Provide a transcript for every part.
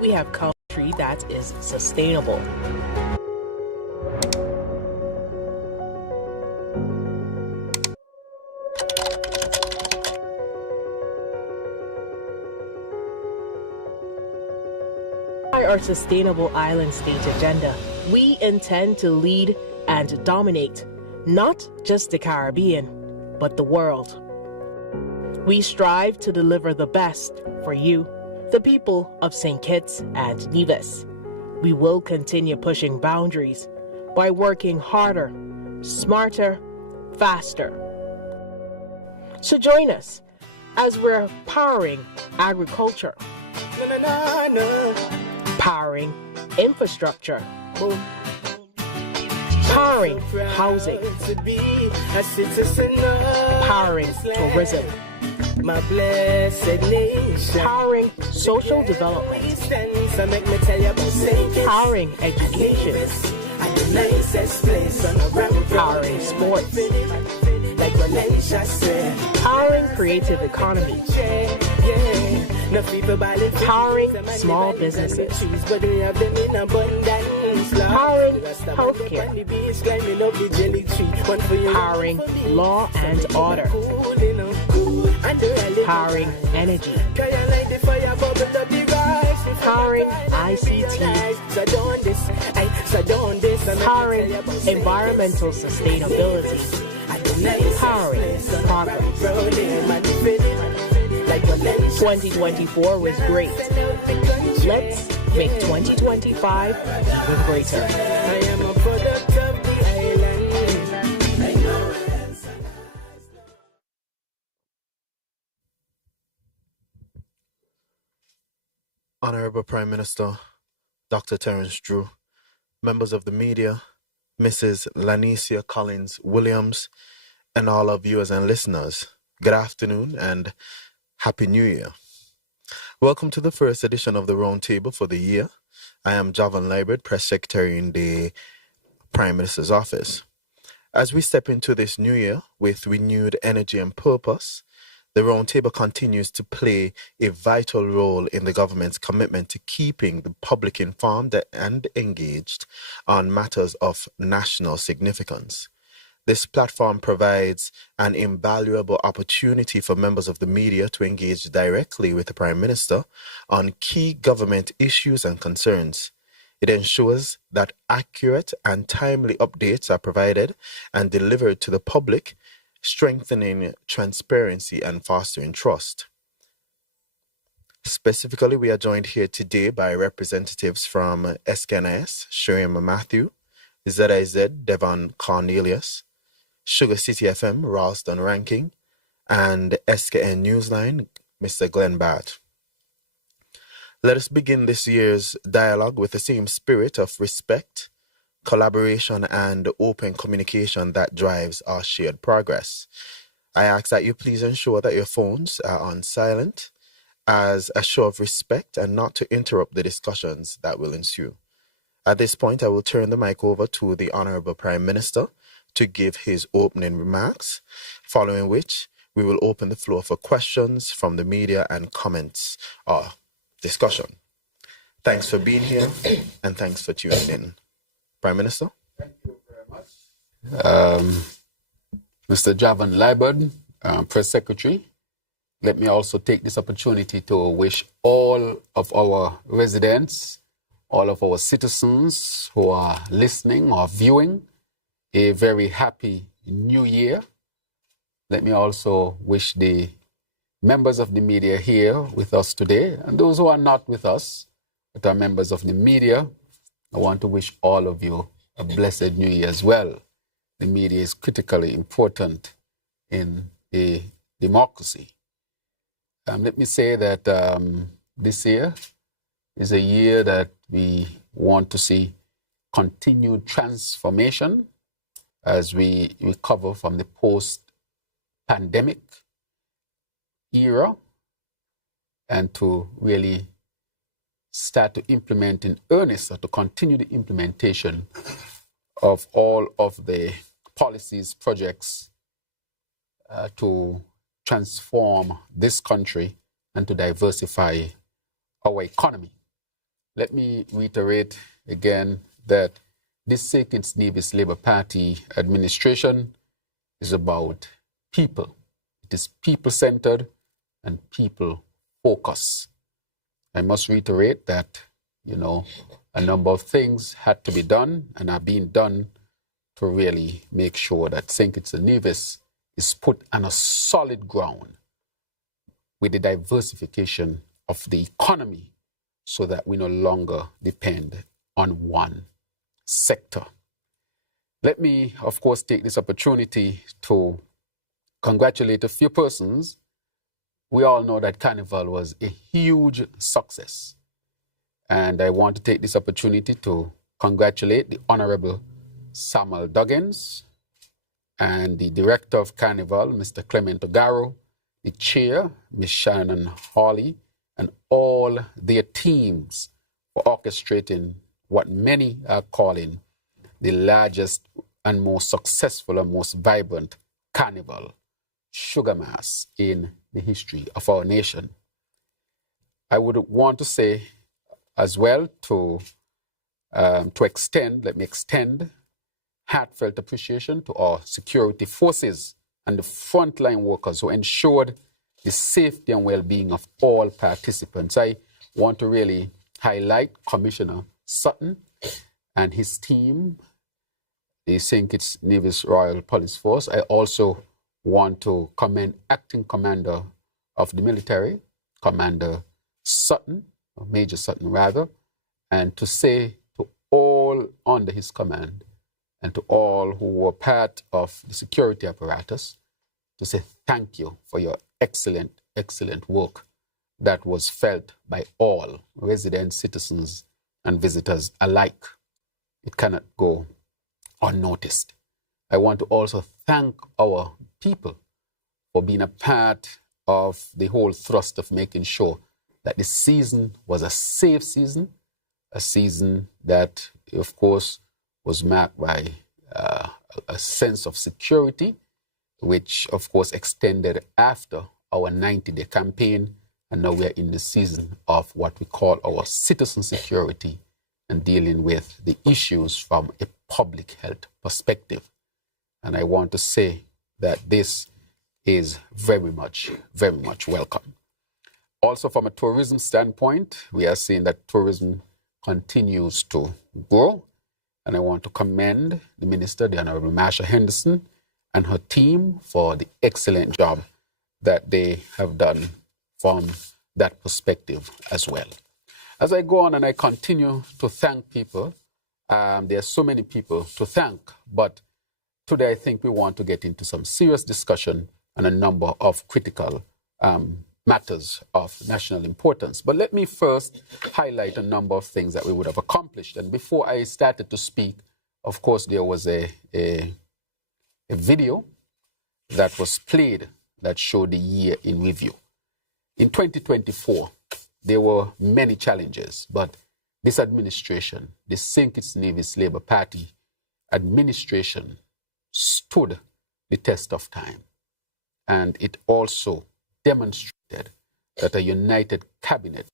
we have country that is sustainable. Our sustainable island state agenda, we intend to lead and dominate not just the Caribbean, but the world. We strive to deliver the best for you, the people of St. Kitts and Nevis. We will continue pushing boundaries by working harder, smarter, faster. So join us as we're powering agriculture, powering infrastructure, powering housing, powering tourism, powering social development, powering education, powering sports, powering creative economy, powering small businesses, powering healthcare, powering law and order, powering energy, powering ICT, powering environmental sustainability, powering progress. 2024 was great. Let's make 2025 even greater. Honorable Prime Minister Dr. Terrance Drew, members of the media, Mrs. Lanicia Collins-Williams, and all our viewers and listeners, good afternoon and Happy New Year. Welcome to the first edition of the Roundtable for the year. I am Javan Liebert, Press Secretary in the Prime Minister's office. As we step into this new year with renewed energy and purpose, the Roundtable continues to play a vital role in the government's commitment to keeping the public informed and engaged on matters of national significance. This platform provides an invaluable opportunity for members of the media to engage directly with the Prime Minister on key government issues and concerns. It ensures that accurate and timely updates are provided and delivered to the public, strengthening transparency and fostering trust. Specifically, we are joined here today by representatives from SKNIS, Shirima Matthew, ZIZ, Devon Cornelius, Sugar City FM, Ralston Ranking, and SKN Newsline, Mr. Glenn Batt. Let us begin this year's dialogue with the same spirit of respect, collaboration, and open communication that drives our shared progress. I ask that you please ensure that your phones are on silent as a show of respect and not to interrupt the discussions that will ensue. At this point, I will turn the mic over to the Honorable Prime Minister to give his opening remarks, following which we will open the floor for questions from the media and comments or discussion. Thanks for being here and thanks for tuning in. Prime Minister. Thank you very much. Mr. Javan Liebert, Press Secretary, let me also take this opportunity to wish all of our residents, all of our citizens who are listening or viewing, a very happy new year. Let me also wish the members of the media here with us today, and those who are not with us, but are members of the media, I want to wish all of you a blessed new year as well. The media is critically important in a democracy. Let me say that this year is a year that we want to see continued transformation as we recover from the post-pandemic era and to really start to implement in earnest or to continue the implementation of all of the policies, projects to transform this country and to diversify our economy. let me reiterate again that this St. Kitts Nevis Labour Party administration is about people. It is people-centered and people-focused. I must reiterate that, a number of things had to be done and are being done to really make sure that St. Kitts and Nevis is put on a solid ground with the diversification of the economy so that we no longer depend on one sector. Let me, of course, take this opportunity to congratulate a few persons. We all know that Carnival was a huge success. And I want to take this opportunity to congratulate the Honorable Samuel Duggins and the Director of Carnival, Mr. Clement Ogaro, the Chair, Ms. Shannon Hawley, and all their teams for orchestrating what many are calling the largest and most successful and most vibrant carnival, sugar mass in the history of our nation. I would want to say as well let me extend heartfelt appreciation to our security forces and the frontline workers who ensured the safety and well-being of all participants. I want to really highlight Commissioner Sutton and his team, the St. Kitts Nevis Royal Police Force. I also want to commend Acting Commander of the Military, Commander Sutton, or Major Sutton rather, and to say to all under his command and to all who were part of the security apparatus, to say thank you for your excellent, excellent work that was felt by all residents, citizens, and visitors alike. It cannot go unnoticed. I want to also thank our people for being a part of the whole thrust of making sure that this season was a safe season, a season that, of course, was marked by a sense of security, which, of course, extended after our 90-day campaign. And now we are in the season of what we call our citizen security and dealing with the issues from a public health perspective. And I want to say that this is very much welcome. Also, from a tourism standpoint, we are seeing that tourism continues to grow. And I want to commend the Minister, the Honorable Marsha Henderson, and her team for the excellent job that they have done from that perspective as well. As I go on and I continue to thank people, there are so many people to thank, but today I think we want to get into some serious discussion on a number of critical matters of national importance. But let me first highlight a number of things that we would have accomplished. And before I started to speak, of course, there was a video that was played that showed the year in review. In 2024, there were many challenges, but this administration, the St. Kitts Nevis Labour Party administration, stood the test of time. And it also demonstrated that a united cabinet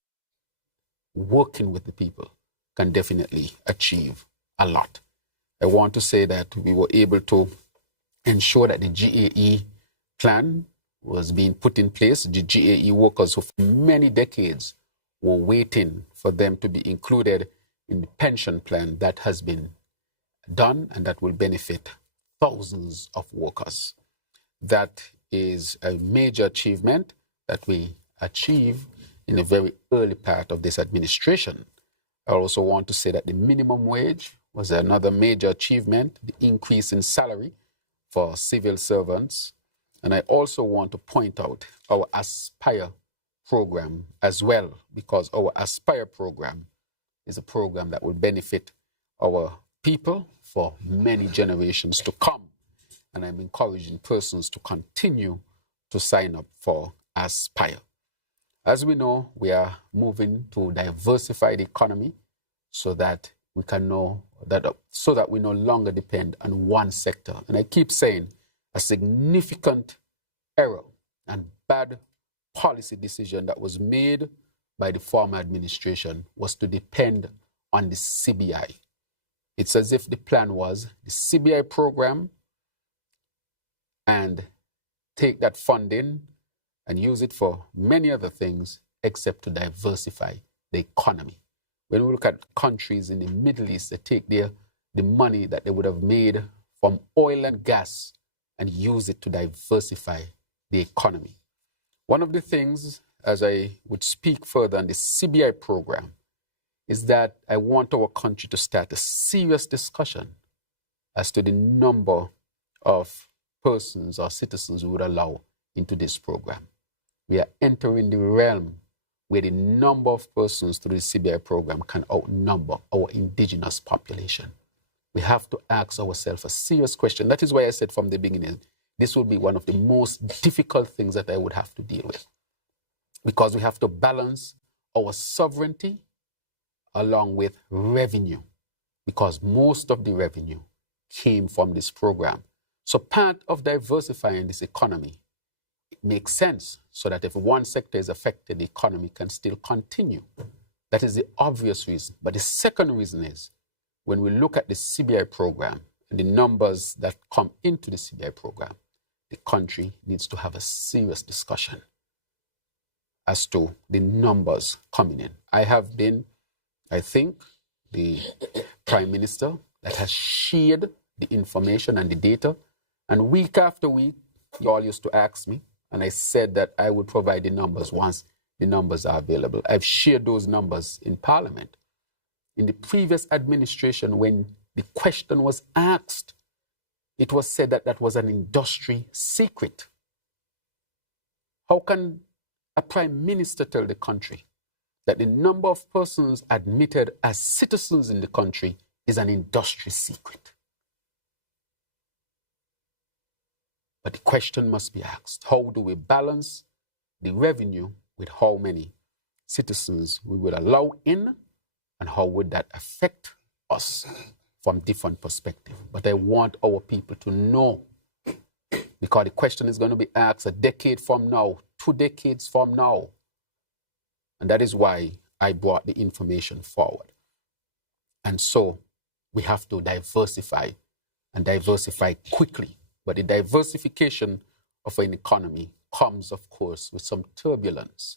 working with the people can definitely achieve a lot. I want to say that we were able to ensure that the GAE plan was being put in place. The GAE workers who for many decades were waiting for them to be included in the pension plan, that has been done and that will benefit thousands of workers. That is a major achievement that we achieved in a very early part of this administration. I also want to say that the minimum wage was another major achievement, the increase in salary for civil servants. And I also want to point out our Aspire program as well, because our Aspire program is a program that will benefit our people for many generations to come. And I'm encouraging persons to continue to sign up for Aspire. As we know, we are moving to diversify the economy so that we can so that we no longer depend on one sector. And I keep saying a significant error and bad policy decision that was made by the former administration was to depend on the CBI. It's as if the plan was the CBI program and take that funding and use it for many other things except to diversify the economy. When we look at countries in the Middle East, they take the money that they would have made from oil and gas and use it to diversify the economy. One of the things, as I would speak further on the CBI program, is that I want our country to start a serious discussion as to the number of persons or citizens we would allow into this program. We are entering the realm where the number of persons through the CBI program can outnumber our indigenous population. We have to ask ourselves a serious question. That is why I said from the beginning, this will be one of the most difficult things that I would have to deal with, because we have to balance our sovereignty along with revenue, because most of the revenue came from this program. So part of diversifying this economy, it makes sense so that if one sector is affected, the economy can still continue. That is the obvious reason. But the second reason is, when we look at the CBI program and the numbers that come into the CBI program, the country needs to have a serious discussion as to the numbers coming in. I have been, I think, the Prime Minister that has shared the information and the data. And week after week, you all used to ask me, and I said that I would provide the numbers once the numbers are available. I've shared those numbers in Parliament. In the previous administration, when the question was asked, it was said that that was an industry secret. How can a Prime Minister tell the country that the number of persons admitted as citizens in the country is an industry secret? But the question must be asked, how do we balance the revenue with how many citizens we will allow in, and how would that affect us from different perspectives? But I want our people to know, because the question is going to be asked a decade from now, 2 decades from now. And that is why I brought the information forward. And so we have to diversify, and diversify quickly. But the diversification of an economy comes, of course, with some turbulence.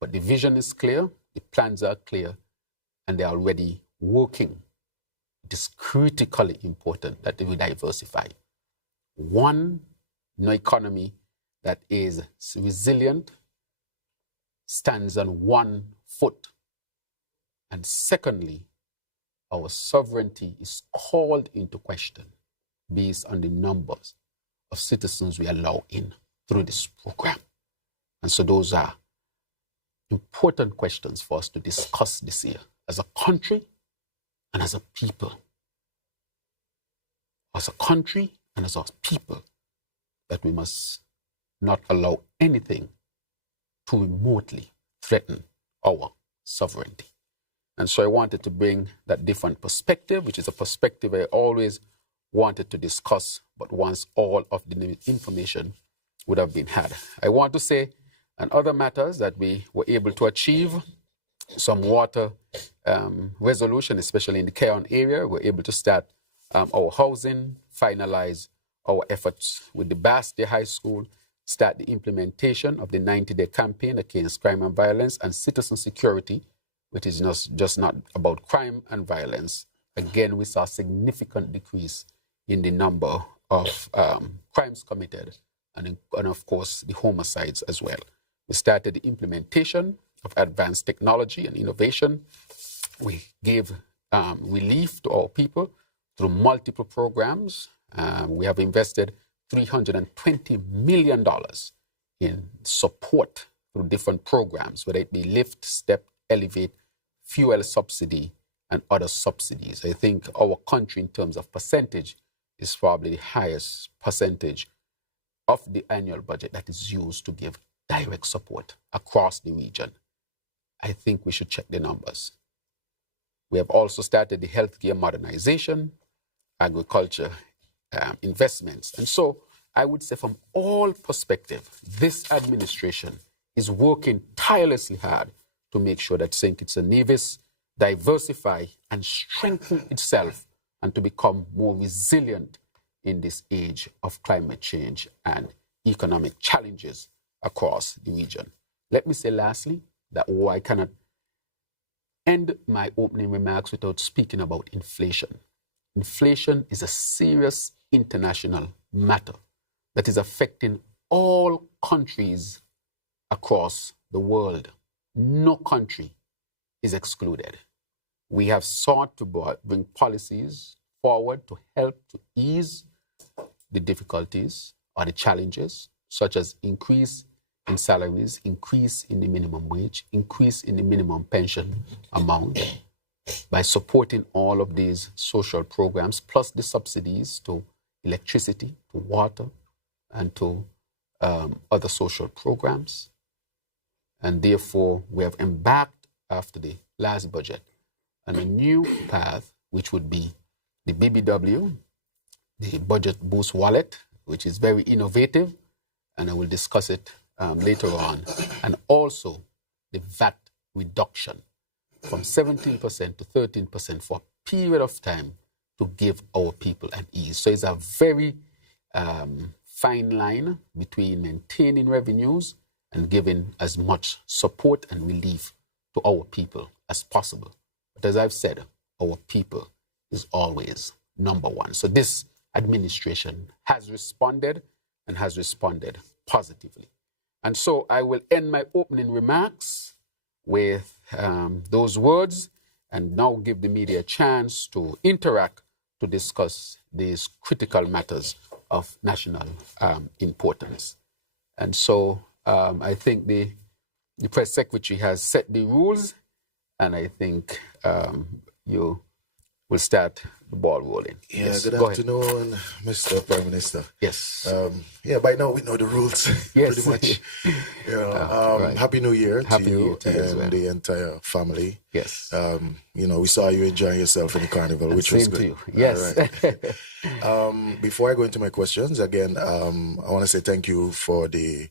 But the vision is clear, the plans are clear, and they are already working. It is critically important that we diversify. One, no economy that is resilient stands on one foot. And secondly, our sovereignty is called into question based on the numbers of citizens we allow in through this program. And so those are important questions for us to discuss this year as a country and as a people. As a country and as a people, that we must not allow anything to remotely threaten our sovereignty. And so I wanted to bring that different perspective, which is a perspective I always wanted to discuss, but once all of the information would have been had. I want to say, and other matters that we were able to achieve, some water resolution, especially in the Keon area. We're able to start our housing, finalize our efforts with the Bastia High School, start the implementation of the 90-day campaign against crime and violence, and citizen security, which is just not about crime and violence. Again, we saw a significant decrease in the number of crimes committed, and of course, the homicides as well. We started the implementation of advanced technology and innovation. We gave relief to our people through multiple programs. We have invested $320 million in support through different programs, whether it be Lift, Step, Elevate, fuel subsidy, and other subsidies. I think our country, in terms of percentage, is probably the highest percentage of the annual budget that is used to give direct support across the region. I think we should check the numbers. We have also started the healthcare modernization, agriculture investments. And so I would say from all perspectives, this administration is working tirelessly hard to make sure that St. Kitts and Nevis diversify and strengthen itself and to become more resilient in this age of climate change and economic challenges across the region. Let me say lastly that I cannot end my opening remarks without speaking about inflation. Inflation is a serious international matter that is affecting all countries across the world. No country is excluded. We have sought to bring policies forward to help to ease the difficulties or the challenges, such as increase in salaries, increase in the minimum wage, increase in the minimum pension amount, by supporting all of these social programs, plus the subsidies to electricity, to water, and to other social programs. And therefore, we have embarked after the last budget on a new path, which would be the BBW, the Budget Boost Wallet, which is very innovative, and I will discuss it later on, and also the VAT reduction from 17% to 13% for a period of time to give our people an ease. So it's a very fine line between maintaining revenues and giving as much support and relief to our people as possible. But as I've said, our people is always number one. So this administration has responded and has responded positively. And so I will end my opening remarks with those words and now give the media a chance to interact to discuss these critical matters of national importance. And so I think the press secretary has set the rules, and I think you will start the ball rolling. Yeah, yes, good afternoon, Mr. Prime Minister. Yes. By now we know the rules, yes. pretty much. Right. Happy New Year to you and the entire family. Yes. We saw you enjoying yourself in the carnival, which was good. To you. Yes. Right. Before I go into my questions, again, I want to say thank you for the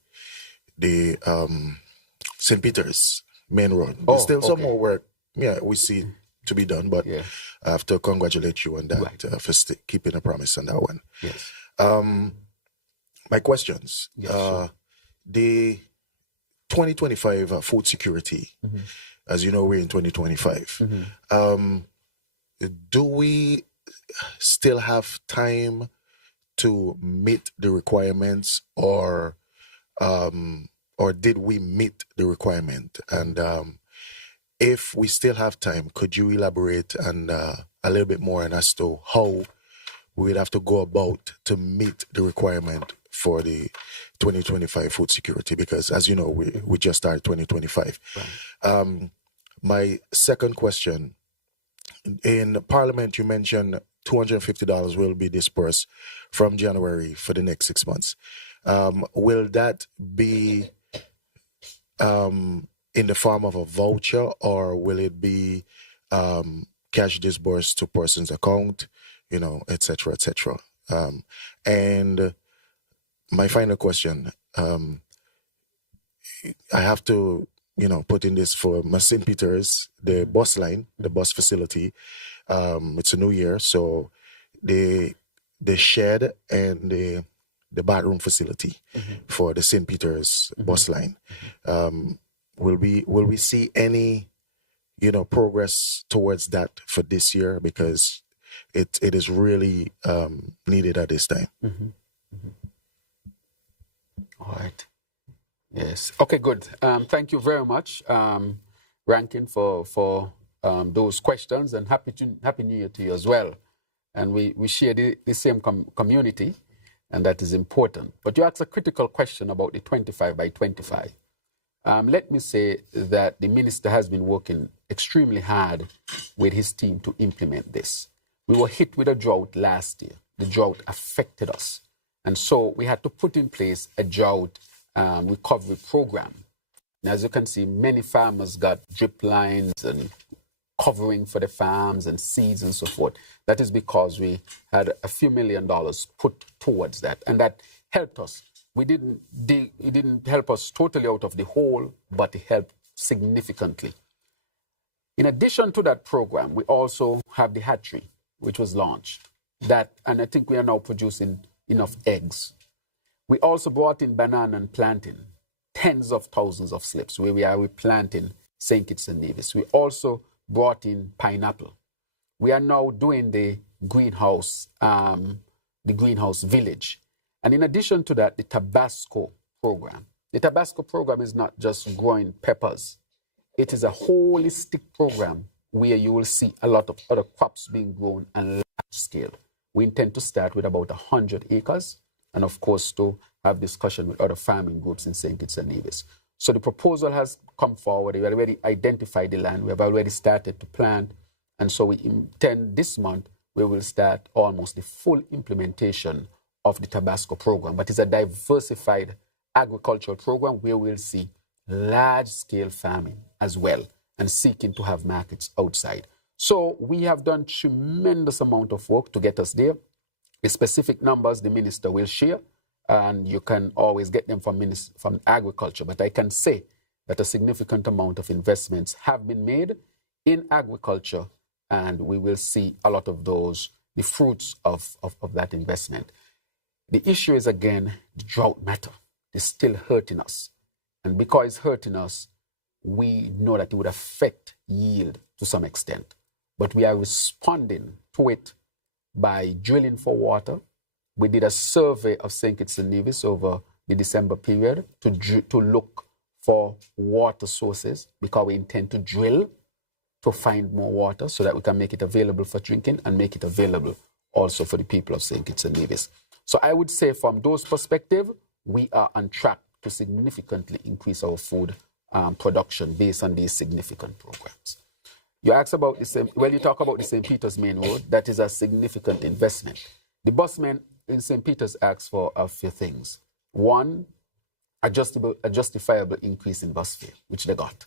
St. Peter's main road. There's still some more work. Yeah, we see to be done, but I have to congratulate you on that for keeping a promise on that one. Yes. My questions. Yes, sure. The 2025 food security, as you know, we're in 2025. Do we still have time to meet the requirements, or did we meet the requirement? And if we still have time, could you elaborate and a little bit more on as to how we would have to go about to meet the requirement for the 2025 food security? Because as you know, we just started 2025. Right. My second question, in Parliament, you mentioned $250 will be dispersed from January for the next 6 months. Will that be in the form of a voucher, or will it be cash disbursed to person's account, et cetera, et cetera? And my final question, I have to, put in this for my St. Peter's, the bus line, the bus facility. It's a new year, so the shed and the bathroom facility for the St. Peter's bus line. Will we see any, progress towards that for this year? Because it is really needed at this time. All right. Yes. Okay, good. Thank you very much, Rankin, for those questions, and Happy New Year to you as well. And we share the same community, and that is important. But you asked a critical question about the 25 by 25. Let me say that the minister has been working extremely hard with his team to implement this. We were hit with a drought last year. The drought affected us. And so we had to put in place a drought recovery program. And as you can see, many farmers got drip lines and covering for the farms and seeds and so forth. That is because we had a few $1 million put towards that, and that helped us. It didn't help us totally out of the hole, but it helped significantly. In addition to that program, we also have the hatchery, which was launched. And I think we are now producing enough eggs. We also brought in banana and planting, tens of thousands of slips, where we are replanting St. Kitts and Nevis. We also brought in pineapple. We are now doing the greenhouse village. And in addition to that, the Tabasco program. The Tabasco program is not just growing peppers. It is a holistic program where you will see a lot of other crops being grown on large scale. We intend to start with about 100 acres and, of course, to have discussion with other farming groups in St. Kitts and Nevis. So the proposal has come forward. We already identified the land. We have already started to plant. And so we intend this month, we will start almost the full implementation of the Tabasco program. But it's a diversified agricultural program where we'll see large-scale farming as well and seeking to have markets outside. So we have done tremendous amount of work to get us there. The specific numbers the minister will share, and you can always get them from agriculture. But I can say that a significant amount of investments have been made in agriculture, and we will see a lot of those, the fruits of that investment. The issue is, again, the drought matter. It's still hurting us. And because it's hurting us, we know that it would affect yield to some extent. But we are responding to it by drilling for water. We did a survey of St. Kitts and Nevis over the December period to look for water sources, because we intend to drill to find more water so that we can make it available for drinking and make it available also for the people of St. Kitts and Nevis. So I would say from those perspectives, we are on track to significantly increase our food production based on these significant programs. You ask about you talk about the St. Peter's Main Road. That is a significant investment. The busmen in St. Peter's asked for a few things. One, a justifiable increase in bus fare, which they got.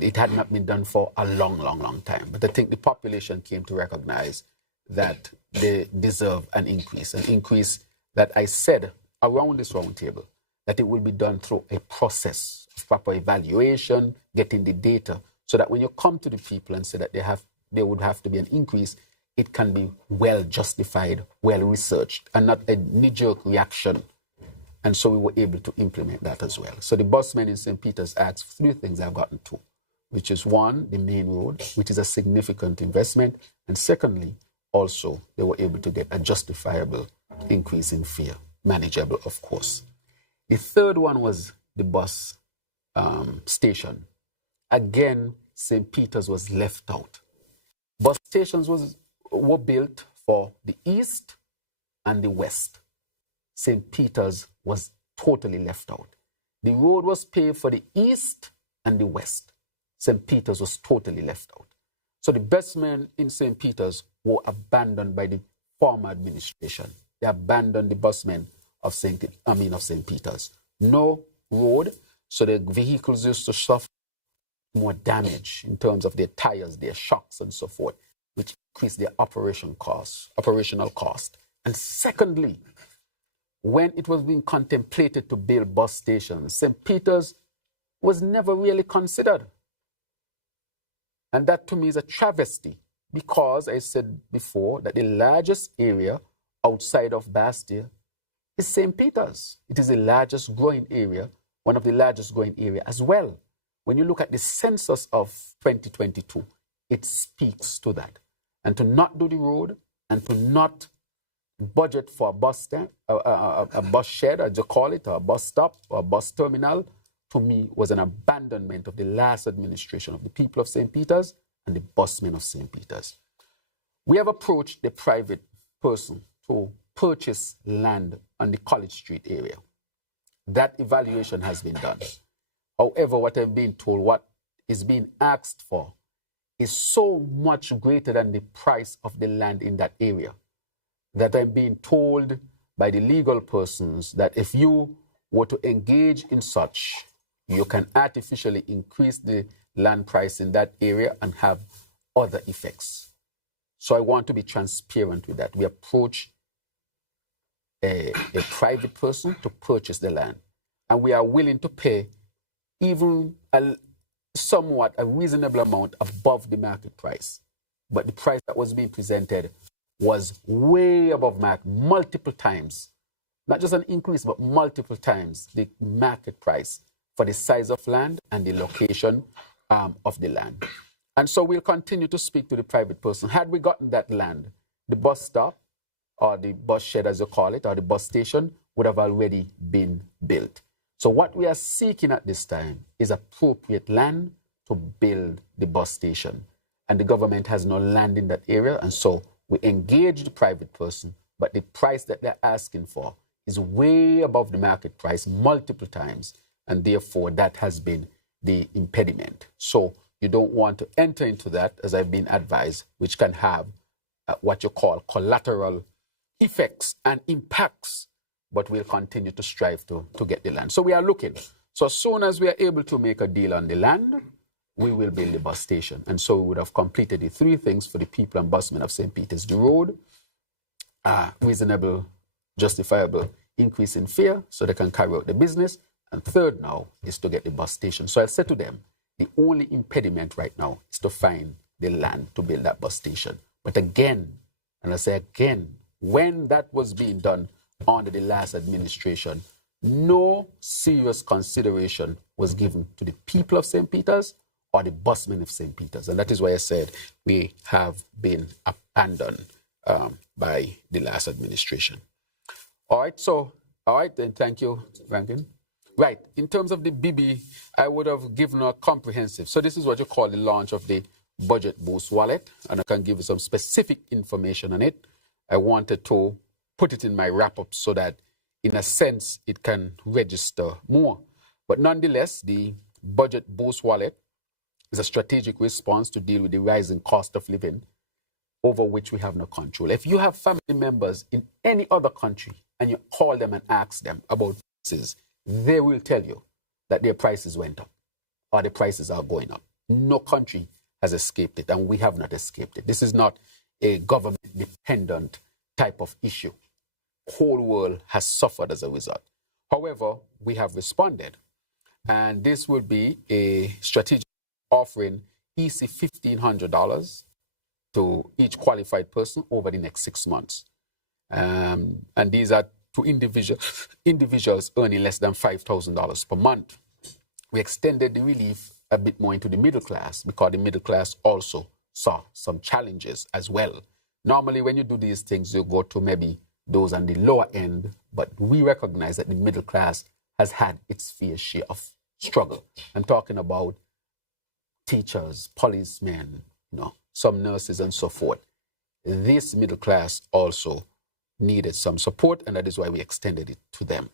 It had not been done for a long time. But I think the population came to recognize that they deserve an increase that I said around this roundtable, that it will be done through a process of proper evaluation, getting the data, so that when you come to the people and say that there would have to be an increase, it can be well justified, well researched, and not a knee-jerk reaction. And so we were able to implement that as well. So the busmen in St. Peter's asked 3 things I've gotten to, which is 1, the main road, which is a significant investment. And secondly, also, they were able to get a justifiable increase in fare, manageable, of course. The third one was the bus station. Again, St. Peter's was left out. Bus stations were built for the east and the west. St. Peter's was totally left out. The road was paved for the east and the west. St. Peter's was totally left out. So the busmen in St. Peter's were abandoned by the former administration. They abandoned the busmen of St. Peter's. No road, so the vehicles used to suffer more damage in terms of their tires, their shocks, and so forth, which increased their operational cost. And secondly, when it was being contemplated to build bus stations, St. Peter's was never really considered. And that to me is a travesty, because I said before that the largest area outside of Bastia is St. Peter's. It is the largest growing area, one of the largest growing area as well. When you look at the census of 2022, it speaks to that. And to not do the road and to not budget for a bus stand, a bus shed, as you call it, or a bus stop, or a bus terminal, to me was an abandonment of the last administration of the people of St. Peter's and the busmen of St. Peter's. We have approached the private person to purchase land on the College Street area. That evaluation has been done. However, what I'm being told, what is being asked for, is so much greater than the price of the land in that area, that I'm being told by the legal persons that if you were to engage in such, you can artificially increase the land price in that area and have other effects. So I want to be transparent with that. We approach a private person to purchase the land, and we are willing to pay even somewhat a reasonable amount above the market price. But the price that was being presented was way above market, multiple times. Not just an increase, but multiple times the market price for the size of land and the location of the land. And so we'll continue to speak to the private person. Had we gotten that land, the bus stop, or the bus shed as you call it, or the bus station would have already been built. So what we are seeking at this time is appropriate land to build the bus station. And the government has no land in that area, and so we engage the private person, but the price that they're asking for is way above the market price multiple times, and therefore that has been the impediment. So you don't want to enter into that, as I've been advised, which can have what you call collateral effects and impacts, but we'll continue to strive to get the land. So we are looking. So as soon as we are able to make a deal on the land, we will build the bus station. And so we would have completed the three things for the people and busmen of St. Peter's. The road, reasonable, justifiable increase in fare so they can carry out the business. And third now is to get the bus station. So I said to them, the only impediment right now is to find the land to build that bus station. But again, and I say again, when that was being done under the last administration, no serious consideration was given to the people of St. Peter's or the busmen of St. Peter's. And that is why I said we have been abandoned by the last administration. All right, then thank you, Rankin. Right, in terms of the BB, I would have given a comprehensive. So this is what you call the launch of the Budget Boost wallet, and I can give you some specific information on it. I wanted to put it in my wrap-up so that, in a sense, it can register more. But nonetheless, the Budget Boost wallet is a strategic response to deal with the rising cost of living over which we have no control. If you have family members in any other country and you call them and ask them about prices, they will tell you that their prices went up or the prices are going up. No country has escaped it, and we have not escaped it. This is not a government-dependent type of issue. The whole world has suffered as a result. However, we have responded, and this will be a strategic offering easy $1,500 to each qualified person over the next 6 months. And these are to individuals earning less than $5,000 per month. We extended the relief a bit more into the middle class because the middle class also saw some challenges as well. Normally, when you do these things, you go to maybe those on the lower end, but we recognize that the middle class has had its fair share of struggle. I'm talking about teachers, policemen, some nurses and so forth. This middle class also needed some support, and that is why we extended it to them.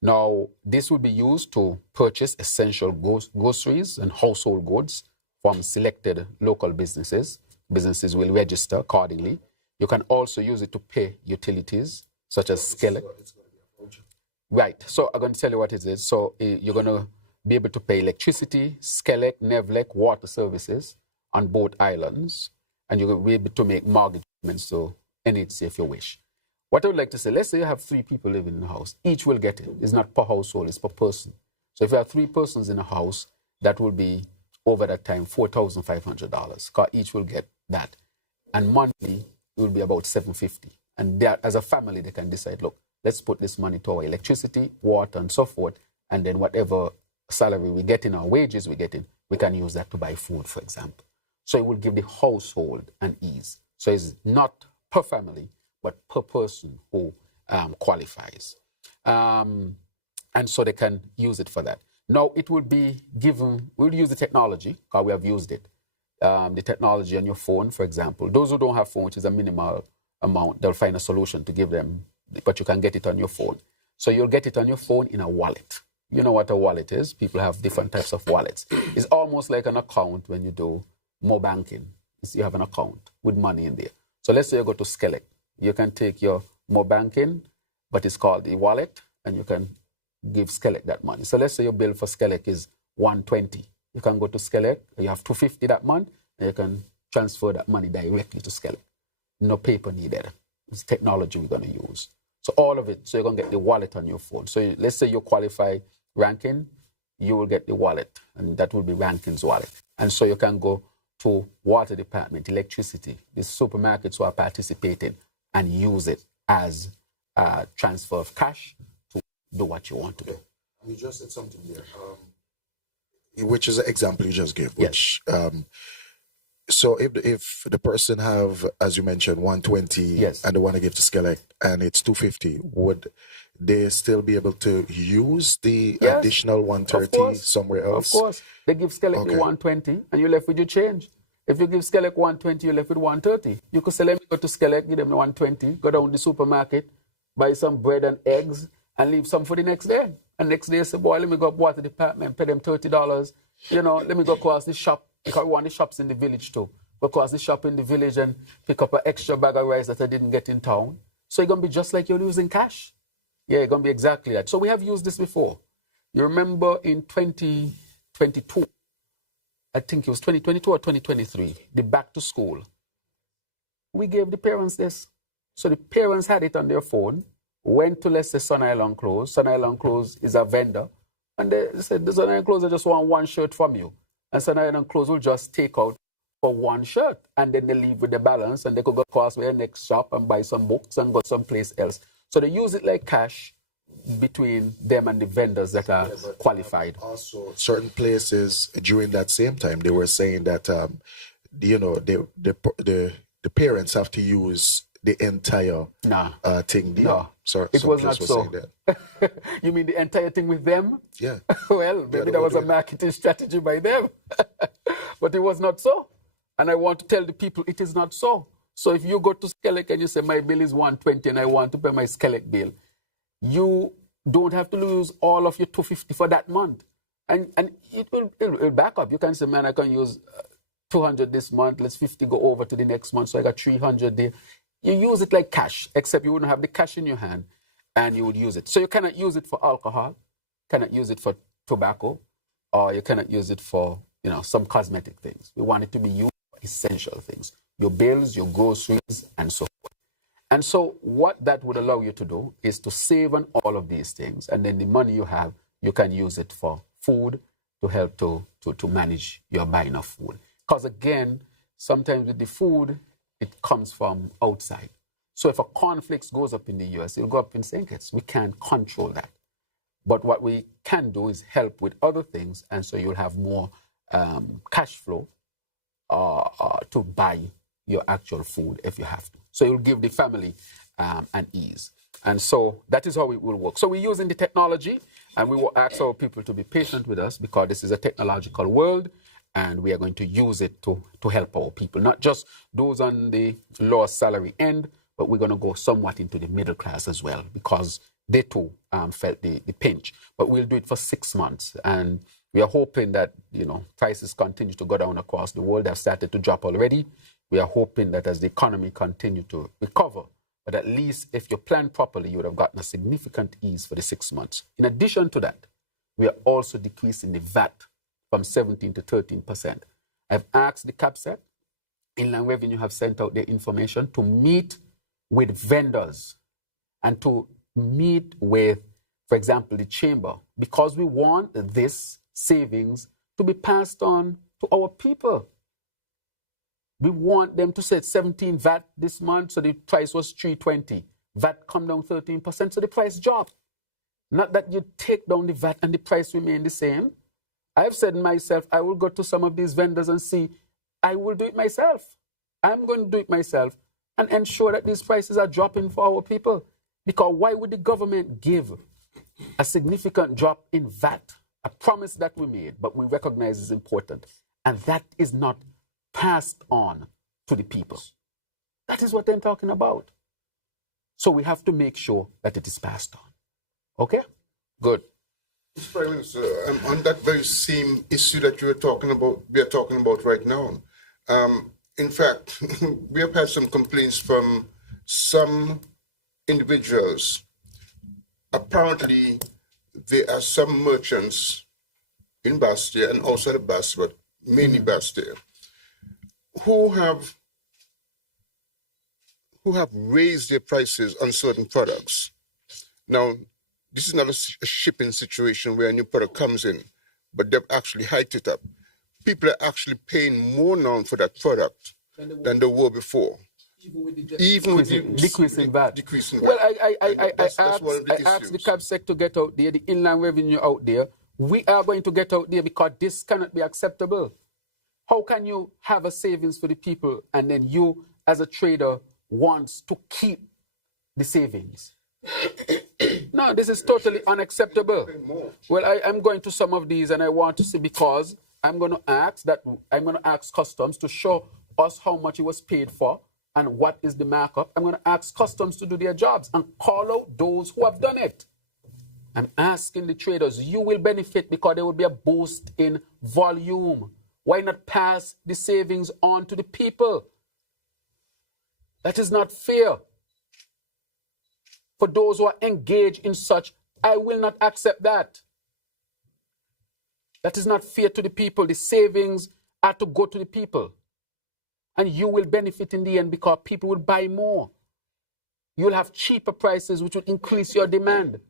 Now, this will be used to purchase essential groceries and household goods from selected local businesses. Businesses will register accordingly. You can also use it to pay utilities, such as Skellig. Right, so I'm going to tell you what it is. So you're going to be able to pay electricity, Skellig, Nevlec, water services on both islands, and you're going to be able to make mortgage payments to NHC if you wish. What I would like to say, let's say you have 3 people living in the house. Each will get it. It's not per household, it's per person. So if you have 3 persons in a house, that will be, over that time, $4,500, because each will get that. And monthly, it will be about $750. And as a family, they can decide, look, let's put this money to our electricity, water, and so forth, and then whatever salary we get in, our wages we get in, we can use that to buy food, for example. So it will give the household an ease. So it's not per family, but per person who qualifies. And so they can use it for that. Now, it will be given, we'll use the technology, because we have used it. The technology on your phone, for example. Those who don't have phone, which is a minimal amount, they'll find a solution to give them, but you can get it on your phone. So you'll get it on your phone in a wallet. You know what a wallet is? People have different types of wallets. It's almost like an account when you do more banking. You have an account with money in there. So let's say you go to Skellig. You can take your more banking, but it's called the wallet, and you can give Skellig that money. So let's say your bill for Skellig is $120. You can go to Skellig, you have $250 that month, and you can transfer that money directly to Skellig. No paper needed. It's technology we're going to use. So all of it, so you're going to get the wallet on your phone. So let's say you qualify ranking, you will get the wallet, and that will be Rankin's wallet. And so you can go to water department, electricity, the supermarkets who are participating, and use it as a transfer of cash to do what you want to do. You just said something there, which is an example you just gave. Which, so if the person have, as you mentioned, 120, and they want to give to Skelec, and it's 250, would they still be able to use the additional 130 somewhere else? Of course. They give Skelec the 120, and you're left with your change. If you give Skelec 120, you're left with 130. You could say, let me go to Skelec, give them the 120, go down to the supermarket, buy some bread and eggs, and leave some for the next day. And next day, say, boy, let me go up water department, pay them $30. You know, let me go across the shop, because we want the shops in the village too. Go across the shop in the village and pick up an extra bag of rice that I didn't get in town. So you're going to be just like you're using cash. Yeah, you're going to be exactly that. So we have used this before. You remember in 2022, I think it was 2022 or 2023, the back to school. We gave the parents this. So the parents had it on their phone, went to, let's say, Sun Island Clothes. Sun Island Clothes is a vendor. And they said, the Sun Island Clothes, I just want one shirt from you. And Sun Island Clothes will just take out for one shirt. And then they leave with the balance, and they could go across their next shop and buy some books and go someplace else. So they use it like cash between them and the vendors that are qualified. Also, certain places during that same time, they were saying that, you know, the parents have to use the entire thing. No, so it was not so. You mean the entire thing with them? Yeah. Well, maybe that was a marketing strategy by them. But it was not so. And I want to tell the people it is not so. So if you go to Skelec and you say, my bill is 120 and I want to pay my Skelec bill, you don't have to lose all of your 250 for that month. And it will back up. You can say, man, I can use 200 this month. Let's 50 go over to the next month. So I got 300 there. You use it like cash, except you wouldn't have the cash in your hand and you would use it. So you cannot use it for alcohol, cannot use it for tobacco, or you cannot use it for, you know, some cosmetic things. We want it to be used for essential things. Your bills, your groceries, and so forth. And so what that would allow you to do is to save on all of these things. And then the money you have, you can use it for food to help to manage your buying of food. Because again, sometimes with the food, it comes from outside. So if a cornflakes goes up in the US, it'll go up in St. Kitts. We can't control that. But what we can do is help with other things. And so you'll have more cash flow to buy your actual food if you have to. So you'll give the family an ease. And so that is how it will work. So we're using the technology, and we will ask our people to be patient with us because this is a technological world, and we are going to use it to help our people, not just those on the lower salary end, but we're going to go somewhat into the middle class as well because they too felt the pinch. But we'll do it for 6 months, and we are hoping that, you know, prices continue to go down across the world. They've started to drop already. We are hoping that as the economy continues to recover, but at least if you plan properly, you would have gotten a significant ease for the 6 months. In addition to that, we are also decreasing the VAT from 17 to 13%. I've asked the CAPSET, Inland Revenue have sent out their information to meet with vendors and to meet with, for example, the chamber, because we want this savings to be passed on to our people. We want them to set 17 VAT this month, so the price was $3.20. VAT come down 13%, so the price dropped. Not that you take down the VAT and the price remain the same. I've said myself, I will go to some of these vendors and see, I will do it myself. I'm going to do it myself and ensure that these prices are dropping for our people. Because why would the government give a significant drop in VAT? A promise that we made, but we recognize is important. And that is not passed on to the people. That is what I'm talking about. So we have to make sure that it is passed on. Okay? Good. Mr. Prime Minister, on that very same issue that we are talking about right now, in fact, we have had some complaints from some individuals. Apparently, there are some merchants in Bastia and outside of Bastia, but mainly Bastia, who have raised their prices on certain products. Now, this is not a shipping situation where a new product comes in. but they've actually hiked it up. People are actually paying more now for that product than they were before. Even with the decrease in VAT. Well, I asked the cab sector to get out there, the inland revenue out there. We are going to get out there because this cannot be acceptable. How can you have a savings for the people and then you, as a trader, wants to keep the savings? No, this is totally unacceptable. Well, I'm going to some of these and I want to see, because I'm going to ask customs to show us how much it was paid for and what is the markup. I'm going to ask customs to do their jobs and call out those who have done it. I'm asking the traders, you will benefit because there will be a boost in volume. Why not pass the savings on to the people? That is not fair. For those who are engaged in such, I will not accept that. That is not fair to the people. The savings are to go to the people. And you will benefit in the end because people will buy more. You'll have cheaper prices, which will increase your demand.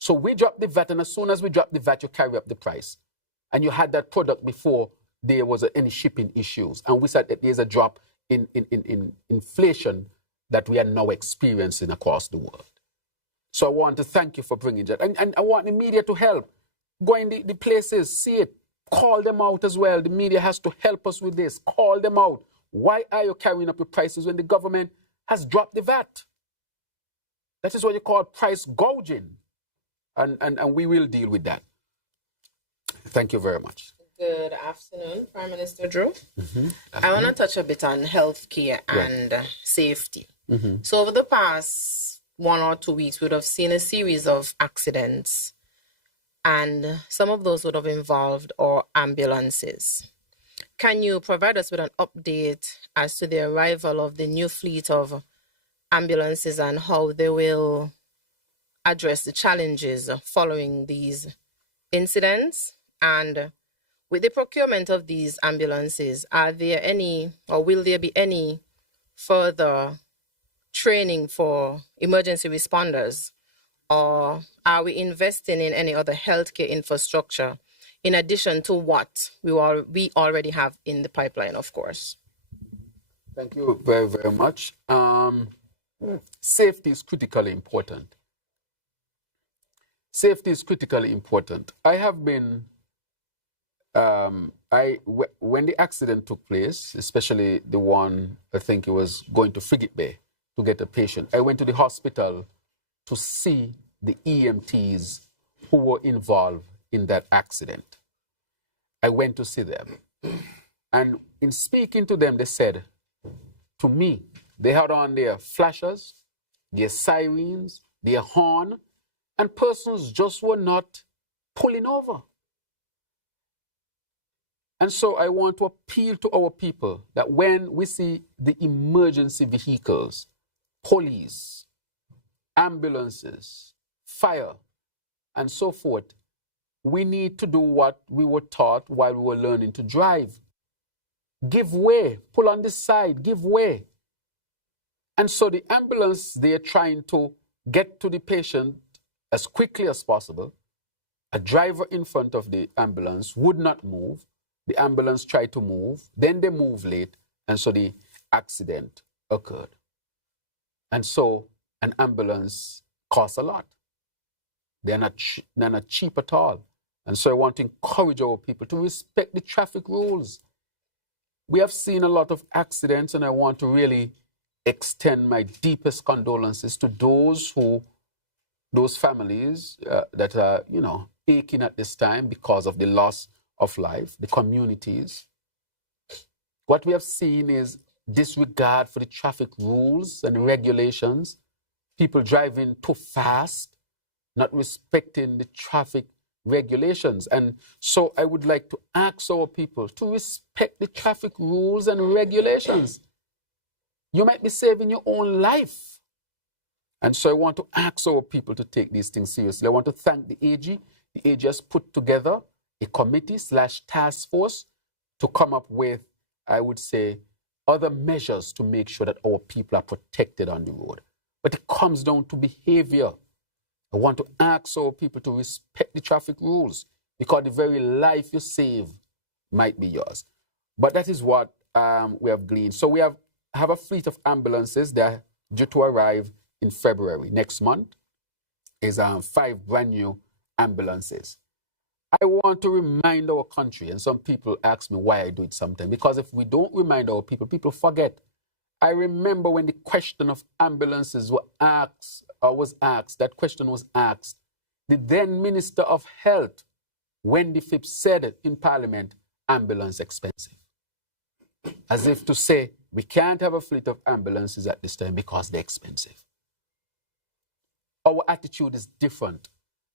So we drop the VAT, and as soon as we drop the VAT, you carry up the price. And you had that product before there was any shipping issues. And we said that there's a drop in inflation that we are now experiencing across the world. So I want to thank you for bringing that. And I want the media to help. Go in the places, see it, call them out as well. The media has to help us with this. Call them out. Why are you carrying up your prices when the government has dropped the VAT? That is what you call price gouging. And we will deal with that. Thank you very much. Good afternoon, Prime Minister Drew. I want to touch a bit on healthcare and safety. So over the past 1 or 2 weeks, we would have seen a series of accidents, and some of those would have involved our ambulances. Can you provide us with an update as to the arrival of the new fleet of ambulances and how they will address the challenges following these incidents? And with the procurement of these ambulances, are there any, or will there be any further training for emergency responders? Or are we investing in any other healthcare infrastructure in addition to what we already have in the pipeline, of course? Thank you very, very much. Safety is critically important. Safety is critically important. I have been, when the accident took place, especially the one, I think it was going to Frigate Bay to get a patient, I went to the hospital to see the EMTs who were involved in that accident. I went to see them. And in speaking to them, they said to me, they had on their flashers, their sirens, their horn, and persons just were not pulling over. And so I want to appeal to our people that when we see the emergency vehicles, police, ambulances, fire, and so forth, we need to do what we were taught while we were learning to drive. Give way, pull on the side, give way. And so the ambulance, they're trying to get to the patient as quickly as possible. A driver in front of the ambulance would not move. The ambulance tried to move, then they moved late, and so the accident occurred. And so an ambulance costs a lot. They're not cheap at all. And so I want to encourage our people to respect the traffic rules. We have seen a lot of accidents, and I want to really extend my deepest condolences to those families that are, aching at this time because of the loss of life, the communities. What we have seen is disregard for the traffic rules and regulations, people driving too fast, not respecting the traffic regulations. And so I would like to ask our people to respect the traffic rules and regulations. You might be saving your own life. And so I want to ask our people to take these things seriously. I want to thank the AG. The AG has put together a committee/task force to come up with, I would say, other measures to make sure that our people are protected on the road. But it comes down to behavior. I want to ask our people to respect the traffic rules. because the very life you save might be yours. But that is what we have gleaned. So we have a fleet of ambulances that are due to arrive in February. Next month is 5 brand new ambulances. I want to remind our country, and some people ask me why I do it sometimes, because if we don't remind our people, people forget. I remember when the question of ambulances was asked, that question was asked. The then Minister of Health, Wendy Phipps, said in Parliament, ambulance expensive. As if to say, we can't have a fleet of ambulances at this time because they're expensive. Our attitude is different.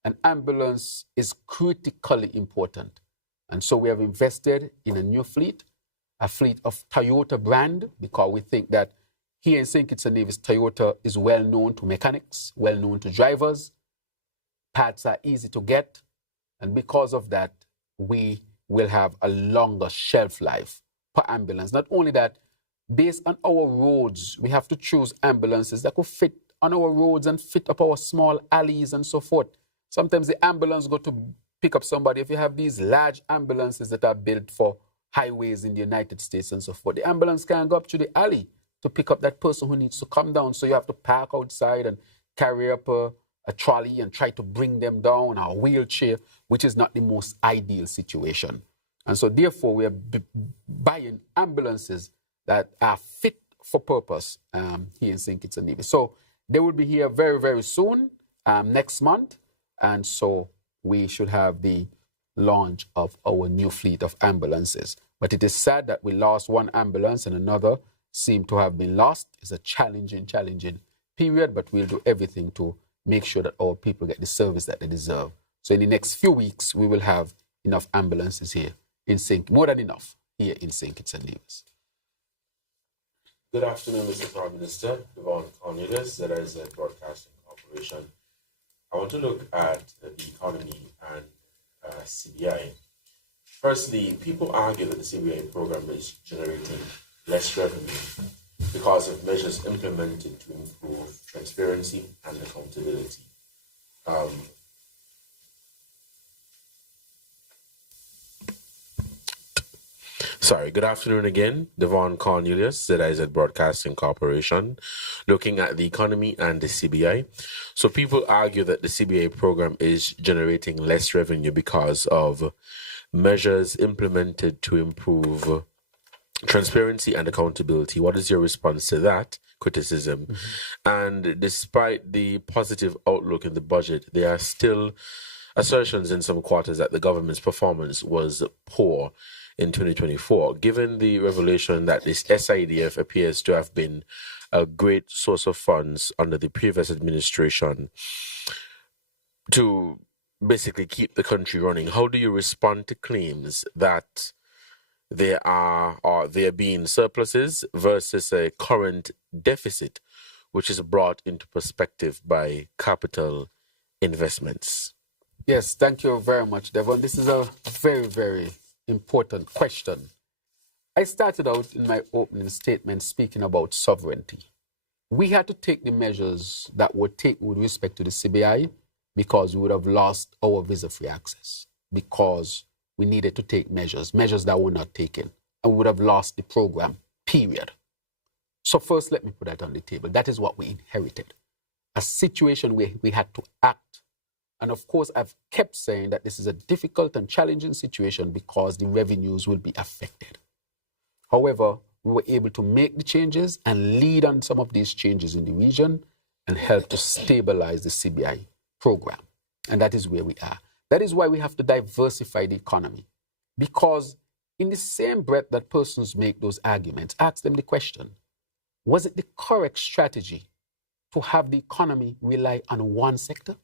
An ambulance is critically important. And so we have invested in a new fleet, a fleet of Toyota brand, because we think that here in St. Kitts and Nevis, Toyota is well known to mechanics, well known to drivers. Parts are easy to get. And because of that, we will have a longer shelf life per ambulance. Not only that, based on our roads, we have to choose ambulances that could fit on our roads and fit up our small alleys and so forth. Sometimes the ambulance go to pick up somebody. If you have these large ambulances that are built for highways in the United States and so forth, the ambulance can't go up to the alley to pick up that person who needs to come down. So you have to park outside and carry up a trolley and try to bring them down, or a wheelchair, which is not the most ideal situation. And so therefore, we are buying ambulances that are fit for purpose here in St. Kitts and Nevis. So they will be here very, very soon, next month. And so we should have the launch of our new fleet of ambulances. But it is sad that we lost one ambulance and another seemed to have been lost. It's a challenging period, but we'll do everything to make sure that our people get the service that they deserve. So in the next few weeks, we will have enough ambulances here in more than enough here in St. Kitts and Nevis. Good afternoon, Mr. Prime Minister. Nevis Hon, ZIZ Broadcasting Corporation. I want to look at the economy and CBI. Firstly, people argue that the CBI program is generating less revenue because of measures implemented to improve transparency and accountability. Good afternoon again. Devon Cornelius, ZIZ Broadcasting Corporation, looking at the economy and the CBI. So people argue that the CBI program is generating less revenue because of measures implemented to improve transparency and accountability. What is your response to that criticism? Mm-hmm. And despite the positive outlook in the budget, there are still assertions in some quarters that the government's performance was poor in 2024, given the revelation that this SIDF appears to have been a great source of funds under the previous administration to basically keep the country running. How do you respond to claims that there being surpluses versus a current deficit, which is brought into perspective by capital investments? Yes, thank you very much, Devon. This is a very, very important question. I started out in my opening statement speaking about sovereignty. We had to take the measures that were taken with respect to the CBI because we would have lost our visa-free access, because we needed to take measures that were not taken, and we would have lost the program, period. So first, let me put that on the table. That is what we inherited, a situation where we had to act. And of course, I've kept saying that this is a difficult and challenging situation because the revenues will be affected. However, we were able to make the changes and lead on some of these changes in the region and help to stabilize the CBI program. And that is where we are. That is why we have to diversify the economy. Because in the same breath that persons make those arguments, ask them the question, was it the correct strategy to have the economy rely on one sector?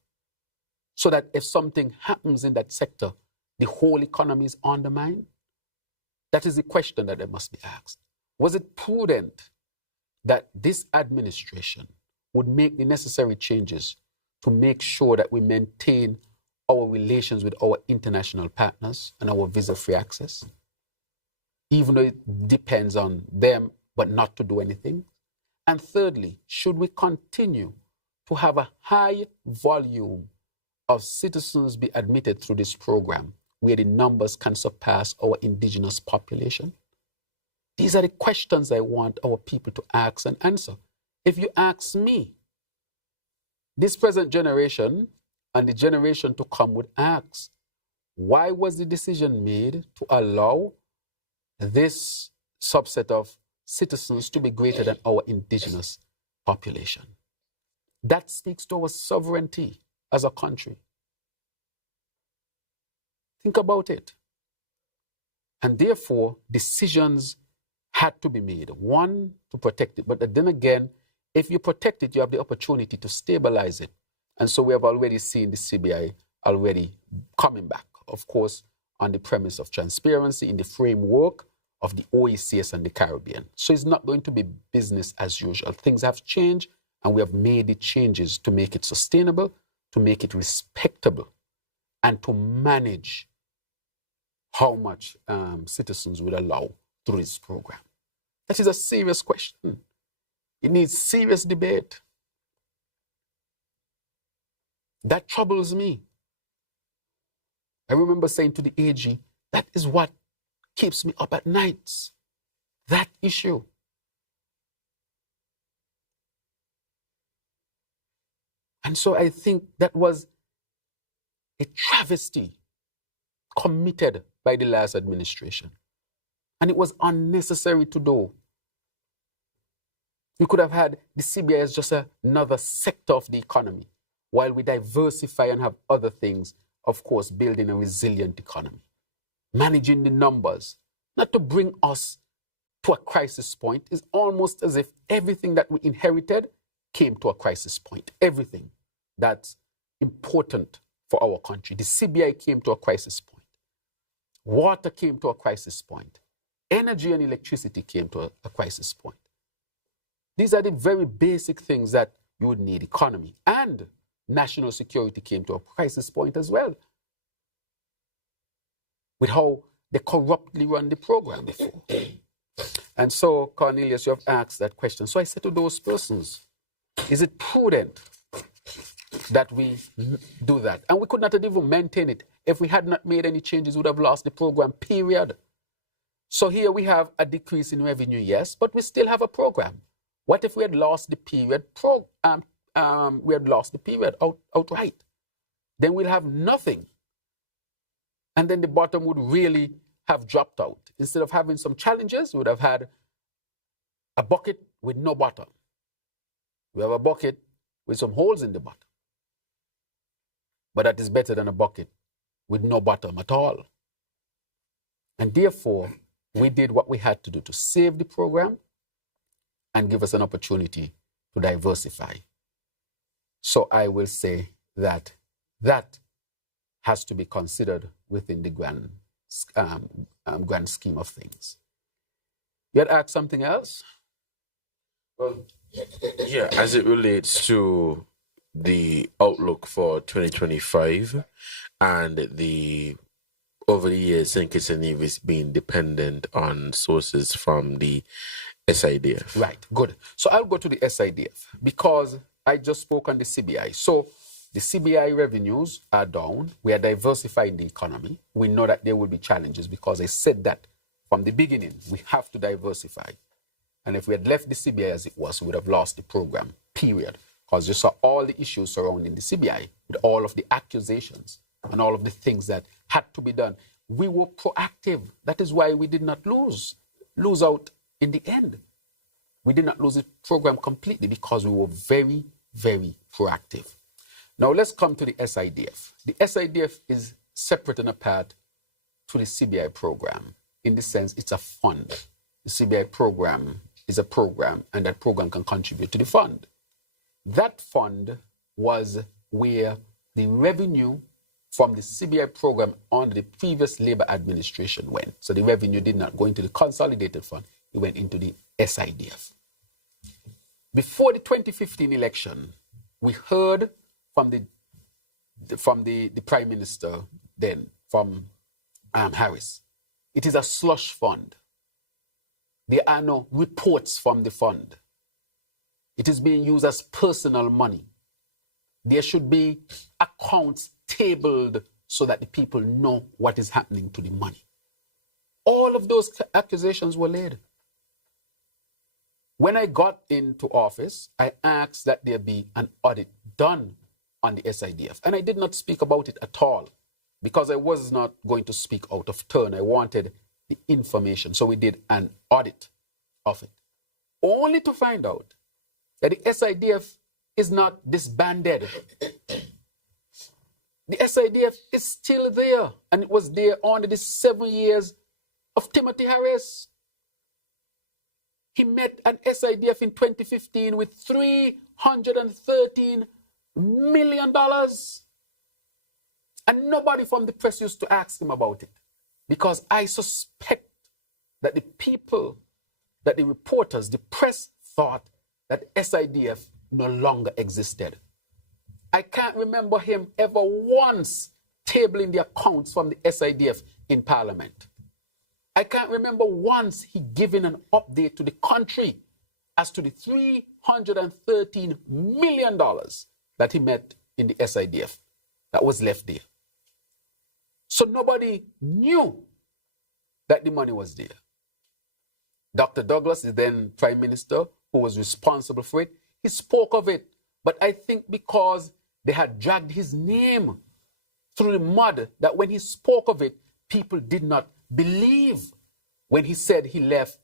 So that if something happens in that sector, the whole economy is undermined? That is the question that must be asked. Was it prudent that this administration would make the necessary changes to make sure that we maintain our relations with our international partners and our visa-free access, even though it depends on them, but not to do anything? And thirdly, should we continue to have a high volume of citizens be admitted through this program where the numbers can surpass our indigenous population? These are the questions I want our people to ask and answer. If you ask me, this present generation and the generation to come would ask, why was the decision made to allow this subset of citizens to be greater than our indigenous population? That speaks to our sovereignty as a country. Think about it. And therefore, decisions had to be made. One, to protect it. But then again, if you protect it, you have the opportunity to stabilize it. And so we have already seen the CBI already coming back, of course, on the premise of transparency in the framework of the OECS and the Caribbean. So it's not going to be business as usual. Things have changed, and we have made the changes to make it sustainable, to make it respectable, and to manage how much citizens will allow through this program. That is a serious question. It needs serious debate. That troubles me. I remember saying to the AG, that is what keeps me up at nights. That issue. And so I think that was a travesty committed by the last administration. And it was unnecessary to do. We could have had the CBI as just another sector of the economy, while we diversify and have other things, of course, building a resilient economy. Managing the numbers, not to bring us to a crisis point, is almost as if everything that we inherited came to a crisis point. Everything that's important for our country. The CBI came to a crisis point. Water came to a crisis point. Energy and electricity came to a crisis point. These are the very basic things that you would need. Economy and national security came to a crisis point as well, with how they corruptly run the program before. And so, Cornelius, you have asked that question. So I said to those persons, is it prudent that we do that? And we could not have even maintained it. If we had not made any changes, we would have lost the program, period. So here we have a decrease in revenue, yes, but we still have a program. What if we had lost the period? We had lost the period outright. Then we'll have nothing. And then the bottom would really have dropped out. Instead of having some challenges, we would have had a bucket with no bottom. We have a bucket with some holes in the bottom. But that is better than a bucket with no bottom at all. And therefore, we did what we had to do to save the program and give us an opportunity to diversify. So I will say that that has to be considered within the grand scheme of things. You had asked something else? Well, yeah, as it relates to the outlook for 2025 and the over the years, St. Kitts and Nevis being dependent on sources from the SIDF. Right, good. So I'll go to the SIDF because I just spoke on the CBI. So the CBI revenues are down. We are diversifying the economy. We know that there will be challenges because I said that from the beginning. We have to diversify. And if we had left the CBI as it was, we would have lost the program, period. Because you saw all the issues surrounding the CBI with all of the accusations and all of the things that had to be done. We were proactive. That is why we did not lose out in the end. We did not lose the program completely because we were very, very proactive. Now let's come to the SIDF. The SIDF is separate and apart to the CBI program. In the sense, it's a fund. The CBI program is a program, and that program can contribute to the fund. That fund was where the revenue from the CBI program under the previous Labour administration went. So the revenue did not go into the consolidated fund, it went into the SIDF. Before the 2015 election, we heard from the Prime Minister then, from Harris, it is a slush fund. There are no reports from the fund. It is being used as personal money. There should be accounts tabled so that the people know what is happening to the money. All of those accusations were laid. When I got into office, I asked that there be an audit done on the SIDF. And I did not speak about it at all because I was not going to speak out of turn. I wanted the information. So we did an audit of it, only to find out that the SIDF is not disbanded. The SIDF is still there, and it was there under the 7 years of Timothy Harris. He met an SIDF in 2015 with $313 million. And nobody from the press used to ask him about it, because I suspect that the people, that the reporters, the press thought that SIDF no longer existed. I can't remember him ever once tabling the accounts from the SIDF in Parliament. I can't remember once he giving an update to the country as to the $313 million that he met in the SIDF that was left there. So nobody knew that the money was there. Dr. Douglas, the then Prime Minister, who was responsible for it, he spoke of it. But I think because they had dragged his name through the mud, that when he spoke of it, people did not believe when he said he left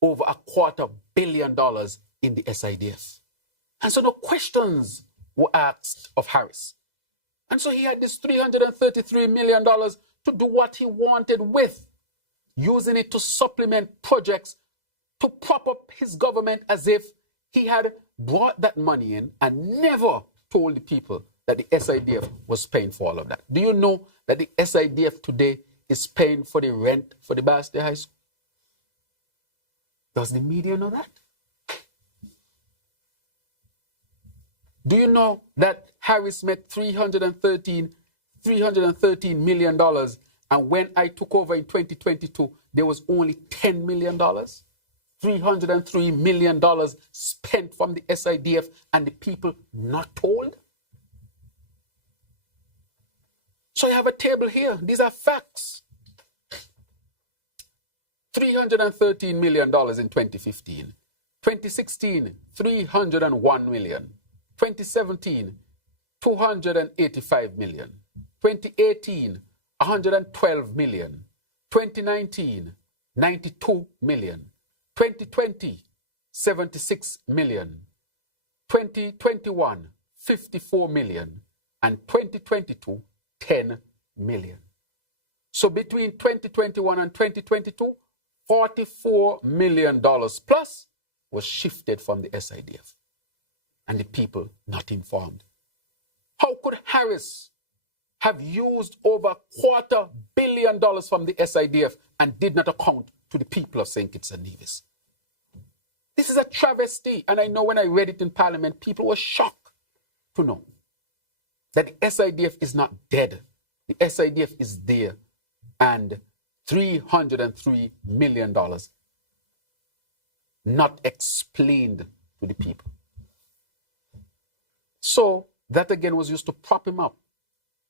over $250 million in the SIDF. And so no questions were asked of Harris. And so he had this $333 million to do what he wanted with, using it to supplement projects to prop up his government as if he had brought that money in and never told the people that the SIDF was paying for all of that. Do you know that the SIDF today is paying for the rent for the Barstow High School? Does the media know that? Do you know that Harris met $313 million, and when I took over in 2022, there was only $10 million? $303 million spent from the SIDF, and the people not told? So you have a table here. These are facts. $313 million in 2015. 2016, $301 million. 2017, $285 million. 2018, $112 million. 2019, $92 million. 2020, $76 million. 2021, $54 million. And 2022, $10 million. So between 2021 and 2022, $44 million plus was shifted from the SIDF. And the people not informed. How could Harris have used over $250 million from the SIDF and did not account to the people of St. Kitts and Nevis? This is a travesty. And I know when I read it in Parliament, people were shocked to know that the SIDF is not dead. The SIDF is there. And $303 million not explained to the people. So that again was used to prop him up,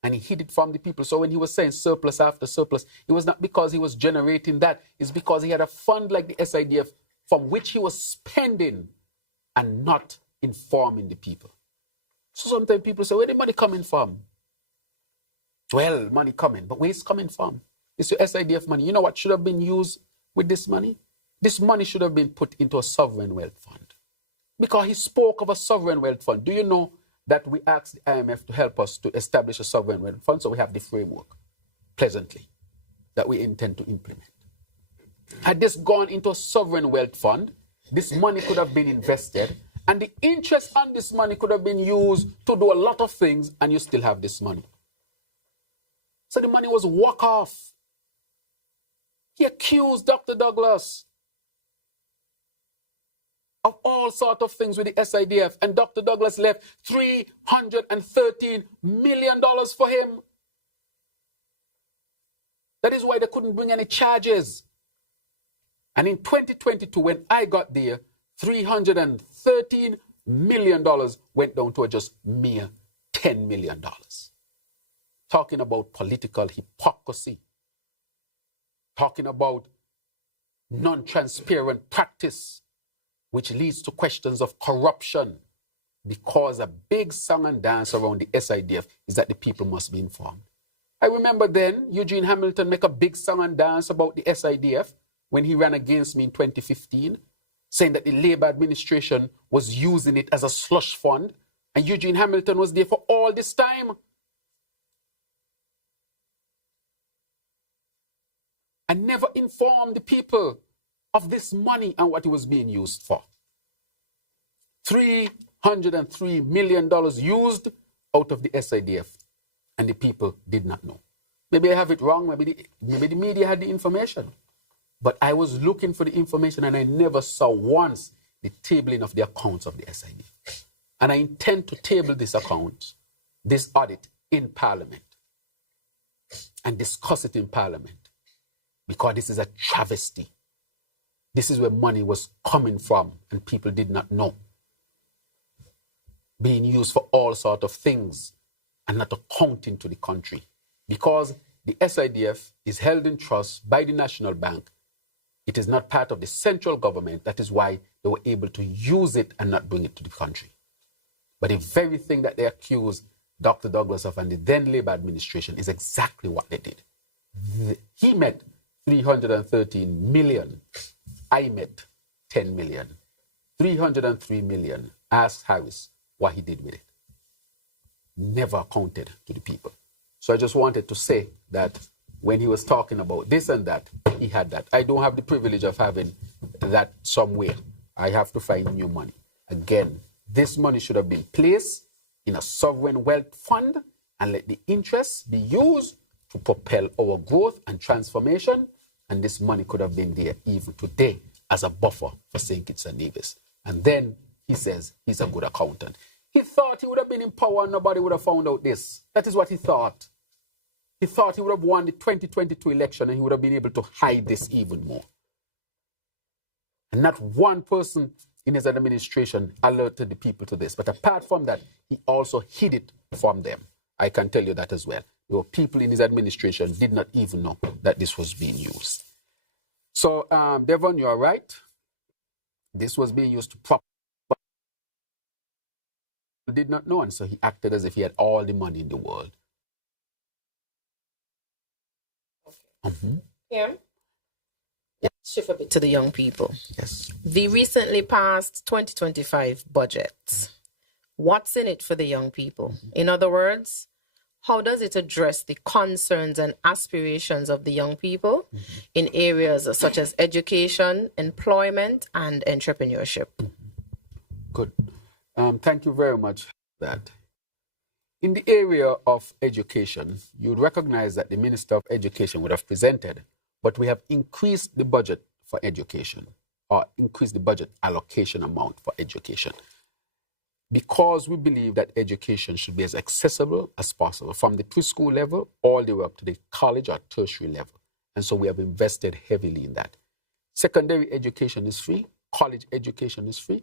and he hid it from the people. So when he was saying surplus after surplus, it was not because he was generating that. It's because he had a fund like the SIDF from which he was spending and not informing the people. So sometimes people say, where the money coming from? Well, money coming, but where it's coming from? It's your SIDF money. You know what should have been used with this money? This money should have been put into a sovereign wealth fund. Because he spoke of a sovereign wealth fund. Do you know that we asked the IMF to help us to establish a sovereign wealth fund? So we have the framework, pleasantly, that we intend to implement. Had this gone into a sovereign wealth fund, this money could have been invested, and the interest on this money could have been used to do a lot of things, and you still have this money. So the money was walk off. He accused Dr. Douglas of all sorts of things with the SIDF, and Dr. Douglas left $313 million for him. That is why they couldn't bring any charges. And in 2022, when I got there, $313 million went down to just mere $10 million. talking about political hypocrisy, talking about non-transparent practice, which leads to questions of corruption, because a big song and dance around the SIDF is that the people must be informed. I remember then Eugene Hamilton make a big song and dance about the SIDF when he ran against me in 2015, saying that the Labour administration was using it as a slush fund, and Eugene Hamilton was there for all this time. And never informed the people of this money and what it was being used for. $303 million used out of the SIDF, and the people did not know. Maybe I have it wrong, maybe the media had the information. But I was looking for the information and I never saw once the tabling of the accounts of the SIDF. And I intend to table this account, this audit, in Parliament and discuss it in Parliament, because this is a travesty. This is where money was coming from and people did not know. Being used for all sorts of things and not accounting to the country. Because the SIDF is held in trust by the National Bank. It is not part of the central government. That is why they were able to use it and not bring it to the country. But the very thing that they accuse Dr. Douglas of and the then Labour administration is exactly what they did. He met 313 million. I met 10 million. 303 million. Asked Harris what he did with it. Never accounted to the people. So I just wanted to say that when he was talking about this and that, he had that. I don't have the privilege of having that somewhere. I have to find new money. Again, this money should have been placed in a sovereign wealth fund and let the interest be used to propel our growth and transformation. And this money could have been there even today as a buffer for St. Kitts and Nevis. And then he says he's a good accountant. He thought he would have been in power and nobody would have found out this. That is what he thought. He thought he would have won the 2022 election and he would have been able to hide this even more. And not one person in his administration alerted the people to this. But apart from that, he also hid it from them. I can tell you that as well. There were people in his administration did not even know that this was being used. So, Devon, you are right. This was being used to prop. Did not know, and so he acted as if he had all the money in the world. Yeah. Shift a bit to the young people. Yes. The recently passed 2025 budget. What's in it for the young people? In other words, how does it address the concerns and aspirations of the young people in areas such as education, employment, and entrepreneurship? Good. Thank you very much for that. In the area of education, you would recognize that the Minister of Education would have presented, but we have increased the budget for education, or increased the budget allocation amount for education, because we believe that education should be as accessible as possible from the preschool level all the way up to the college or tertiary level. And so we have invested heavily in that. Secondary education is free, college education is free,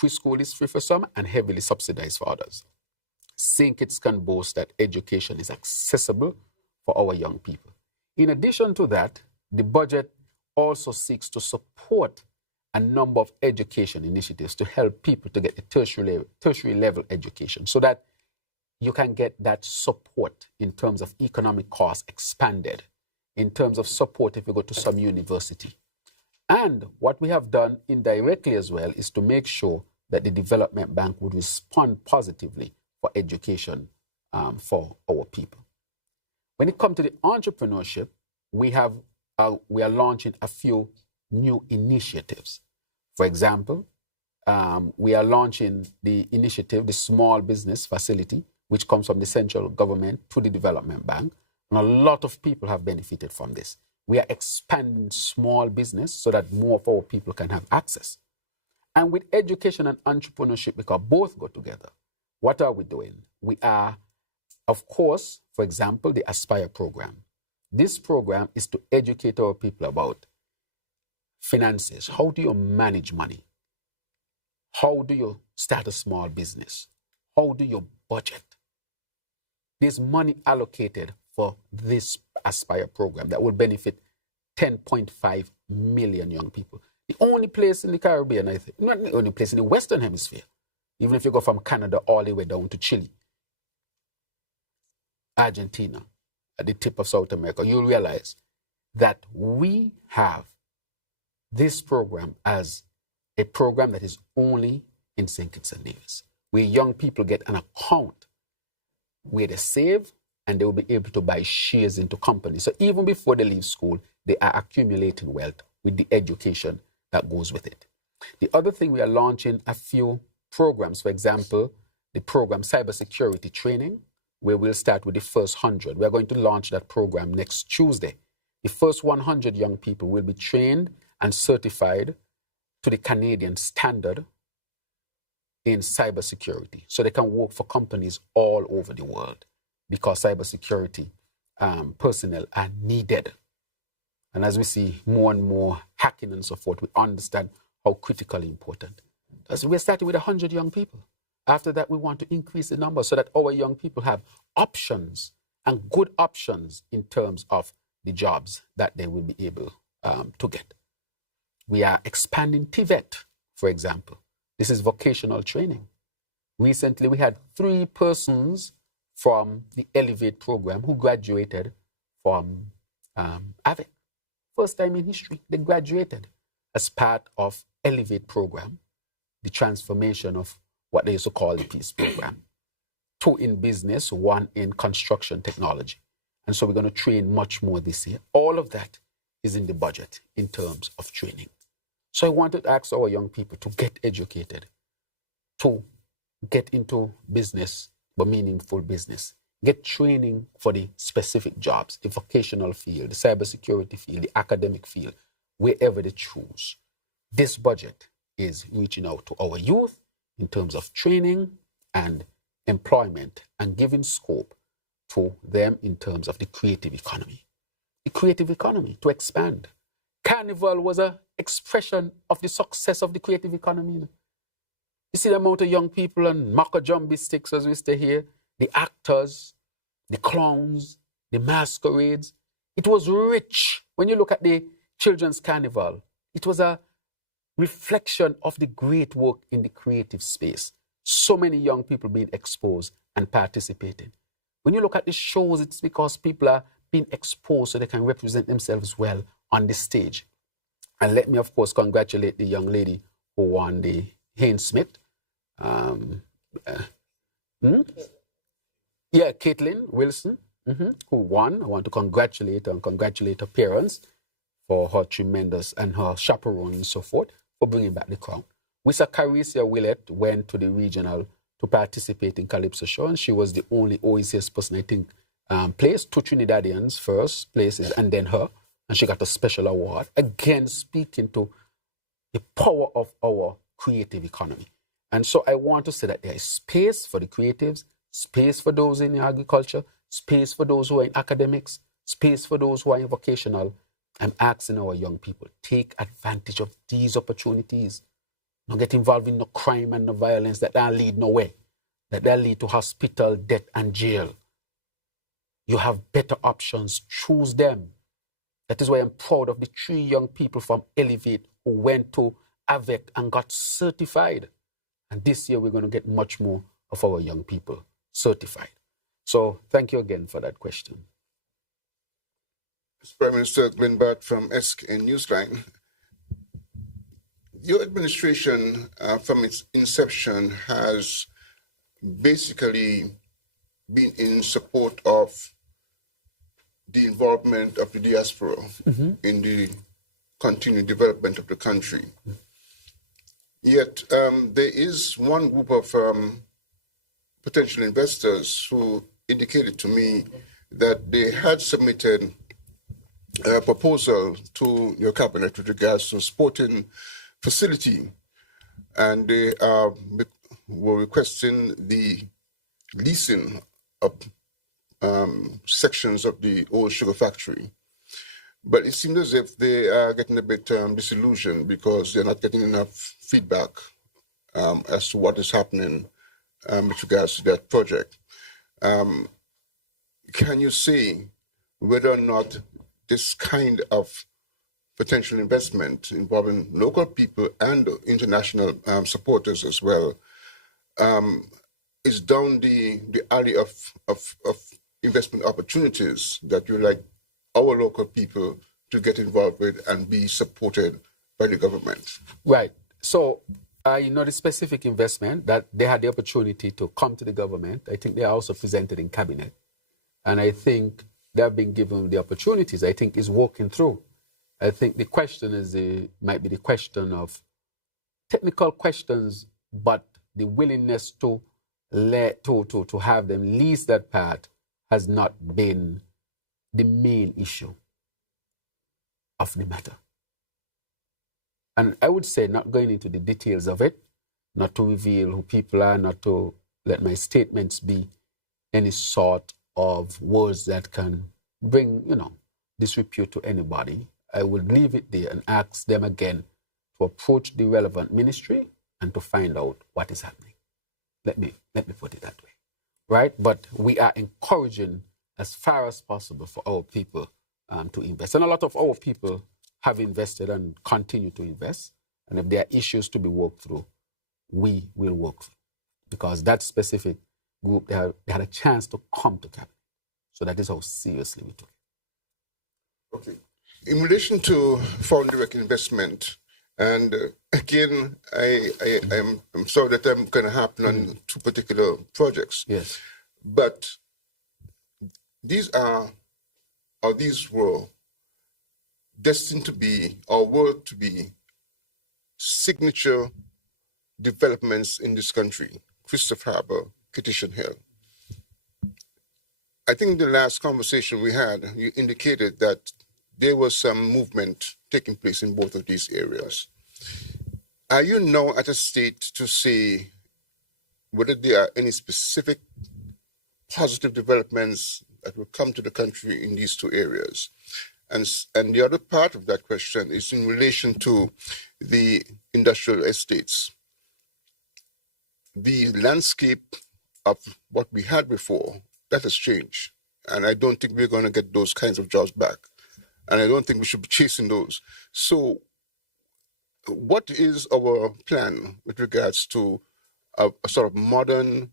preschool is free for some and heavily subsidized for others. St. Kitts can boast that education is accessible for our young people. In addition to that, the budget also seeks to support a number of education initiatives to help people to get the tertiary level education so that you can get that support in terms of economic costs expanded, in terms of support if you go to some university. And what we have done indirectly as well is to make sure that the Development Bank would respond positively for education for our people. When it comes to the entrepreneurship, we are launching a few new initiatives. For example, we are launching the initiative, the Small Business Facility, which comes from the central government to the Development Bank. And a lot of people have benefited from this. We are expanding small business so that more of our people can have access. And with education and entrepreneurship, because both go together, what are we doing? We are, of course, for example, the Aspire program. This program is to educate our people about finances. How do you manage money? How do you start a small business? How do you budget? there's money allocated for this Aspire program that will benefit 10.5 million young people. The only place in the Caribbean, I think, not the only place in the Western Hemisphere, even if you go from Canada all the way down to Chile, Argentina, at the tip of South America, you'll realize that we have this program as a program that is only in St. Kitts and Nevis, where young people get an account where they save and they will be able to buy shares into companies. So even before they leave school, they are accumulating wealth with the education that goes with it. The other thing, we are launching a few programs. For example, the program Cybersecurity Training, where we'll start with the first 100. We're going to launch that program next Tuesday. The first 100 young people will be trained and certified to the Canadian standard in cybersecurity, so they can work for companies all over the world, because cybersecurity personnel are needed. And as we see more and more hacking and so forth, we understand how critically important. So we're starting with 100 young people. After that, we want to increase the number so that our young people have options, and good options in terms of the jobs that they will be able to get. We are expanding TVET, for example. This is vocational training. Recently, we had 3 persons from the Elevate program who graduated from AVIC. First time in history, they graduated as part of Elevate program, the transformation of what they used to call the Peace program. 2 in business, 1 in construction technology. And so we're going to train much more this year. All of that is in the budget in terms of training. So I wanted to ask our young people to get educated, to get into business, but meaningful business. Get training for the specific jobs, the vocational field, the cybersecurity field, the academic field, wherever they choose. This budget is reaching out to our youth in terms of training and employment, and giving scope to them in terms of the creative economy. The creative economy to expand. Carnival was an expression of the success of the creative economy. You see the amount of young people and Macajumbi sticks as we stay here, the actors, the clowns, the masquerades. It was rich. When you look at the children's carnival, it was a reflection of the great work in the creative space. So many young people being exposed and participating. When you look at the shows, it's because people are being exposed so they can represent themselves well on the stage. And let me, of course, congratulate the young lady who won the Haynes Smith. Caitlin Wilson, who won. I want to congratulate her and congratulate her parents for her tremendous, and her chaperone and so forth, for bringing back the crown. We saw Carissa Willett went to the regional to participate in Calypso show, and she was the only OECS person, I think, placed. 2 Trinidadians first places, and then her, and she got a special award. Again, speaking to the power of our creative economy. And so I want to say that there is space for the creatives, space for those in agriculture, space for those who are in academics, space for those who are in vocational. I'm asking our young people, take advantage of these opportunities. Don't get involved in no crime and no violence that don't lead nowhere, that lead to hospital, death, and jail. You have better options. Choose them. That is why I'm proud of the 3 young people from Elevate who went to AVEC and got certified. And this year we're going to get much more of our young people certified. So thank you again for that question. Mr. Prime Minister Glenn Bart from SKN Newsline. Your administration, from its inception, has basically been in support of the involvement of the diaspora in the continued development of the country. Yet there is one group of potential investors who indicated to me that they had submitted a proposal to your cabinet with regards to sporting facility, and they were requesting the leasing of sections of the old sugar factory. But it seems as if they are getting a bit disillusioned because they're not getting enough feedback as to what is happening with regards to that project. can you say whether or not this kind of potential investment involving local people and international supporters as well is down the alley of investment opportunities that you like our local people to get involved with and be supported by the government? Right. So, the specific investment that they had the opportunity to come to the government, I think they are also presented in cabinet. And I think they have been given the opportunities. I think is working through. I think the question might be the question of technical questions, but the willingness to have them lease that part has not been the main issue of the matter. And I would say, not going into the details of it, not to reveal who people are, not to let my statements be any sort of words that can bring, disrepute to anybody. I would leave it there and ask them again to approach the relevant ministry and to find out what is happening. Let me put it that way, right? But we are encouraging as far as possible for our people to invest. And a lot of our people have invested and continue to invest. And if there are issues to be worked through, we will work through. Because that specific group, they had a chance to come to cabinet. So that is how seriously we took it. Okay. In relation to foreign direct investment, and again, I'm sorry that I'm going to happen on two particular projects. Yes. But these were destined to be, or were to be, signature developments in this country. Christopher Harbour, Kittition Hill. I think the last conversation we had, you indicated that there was some movement taking place in both of these areas. Are you now at a state to say whether there are any specific positive developments that will come to the country in these two areas? And the other part of that question is in relation to the industrial estates. The landscape of what we had before, that has changed. And I don't think we're going to get those kinds of jobs back. And I don't think we should be chasing those. So what is our plan with regards to a sort of modern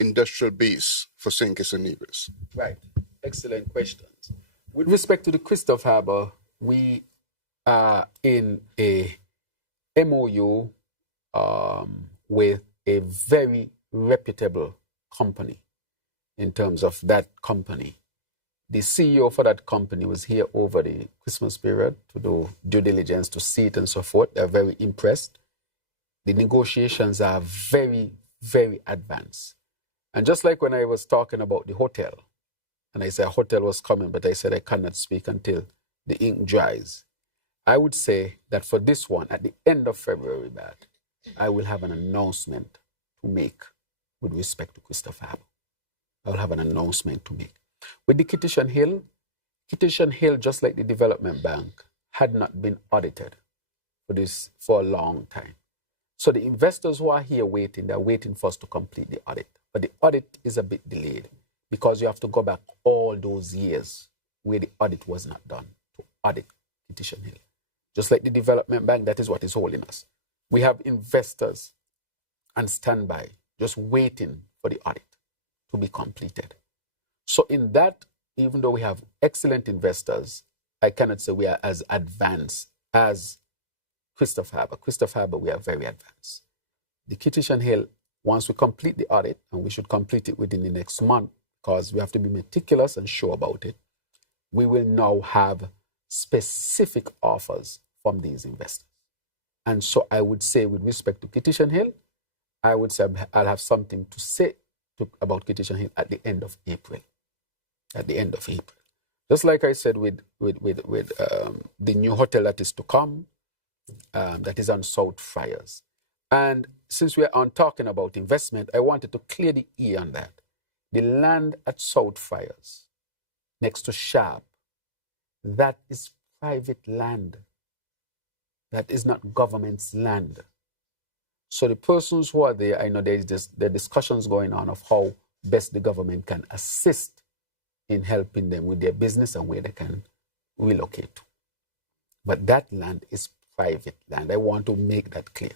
industrial base for St. Kitts and Nevis? Right. Excellent questions. With respect to the Christopher Harbour, we are in a MOU with a very reputable company in terms of that company. The CEO for that company was here over the Christmas period to do due diligence, to see it and so forth. They're very impressed. The negotiations are very, very advanced. And just like when I was talking about the hotel, and I said a hotel was coming, but I said I cannot speak until the ink dries. I would say that for this one, at the end of February, I will have an announcement to make with respect to Christopher Harbour. I will have an announcement to make. With the Kittition Hill, just like the Development Bank, had not been audited for a long time. So the investors who are here waiting, they're waiting for us to complete the audit. But the audit is a bit delayed because you have to go back all those years where the audit was not done to audit Kittition Hill. Just like the Development Bank, that is what is holding us. We have investors on standby, just waiting for the audit to be completed. So in that, even though we have excellent investors, I cannot say we are as advanced as Christopher Harbour. Christopher Harbour, we are very advanced. The Kittition Hill, once we complete the audit, and we should complete it within the next month, because we have to be meticulous and sure about it, we will now have specific offers from these investors. And so I would say with respect to Kittition Hill, I would say I'll have something to say about Kittition Hill at the end of April. At the end of April. Just like I said with the new hotel that is to come, that is on South Friars. And since we are on talking about investment, I wanted to clear the air on that. The land at South Friars, next to Sharp, that is private land. That is not government's land. So the persons who are there, I know there are discussions going on of how best the government can assist in helping them with their business and where they can relocate to. But that land is private land. I want to make that clear.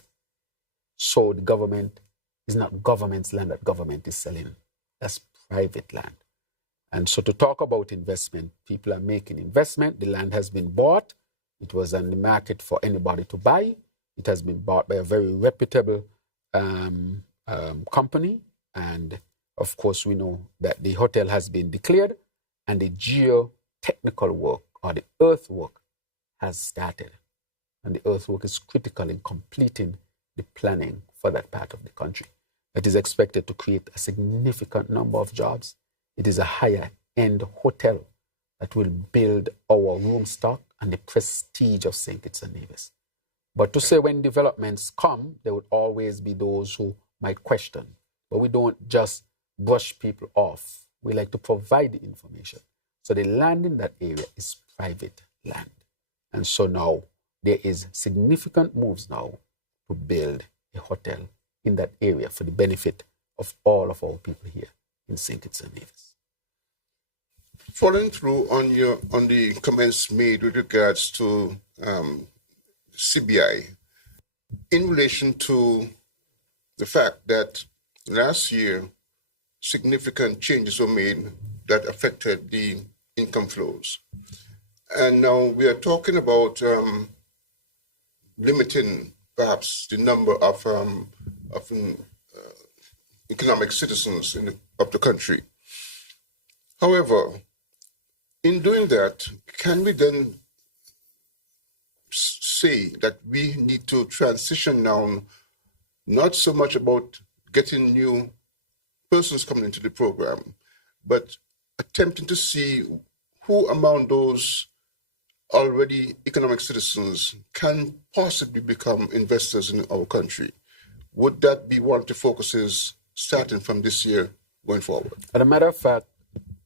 So the government is not government's land that government is selling. That's private land. And so to talk about investment, people are making investment. The land has been bought. It was on the market for anybody to buy. It has been bought by a very reputable company. And of course, we know that the hotel has been declared and the geotechnical work or the earthwork has started. And the earthwork is critical in completing the planning for that part of the country. It is expected to create a significant number of jobs. It is a higher-end hotel that will build our room stock and the prestige of St. Kitts and Nevis. But to say when developments come, there would always be those who might question. But we don't just brush people off. We like to provide the information. So the land in that area is private land. And so now there is significant moves now to build a hotel in that area for the benefit of all of our people here in St. Kitts and Nevis. Following through on the comments made with regards to CBI, in relation to the fact that last year significant changes were made that affected the income flows, and now we are talking about limiting perhaps the number of economic citizens of the country. However, in doing that, can we then say that we need to transition now, not so much about getting new persons coming into the program, but attempting to see who among those already economic citizens can possibly become investors in our country? Would that be one of the focuses starting from this year going forward? As a matter of fact,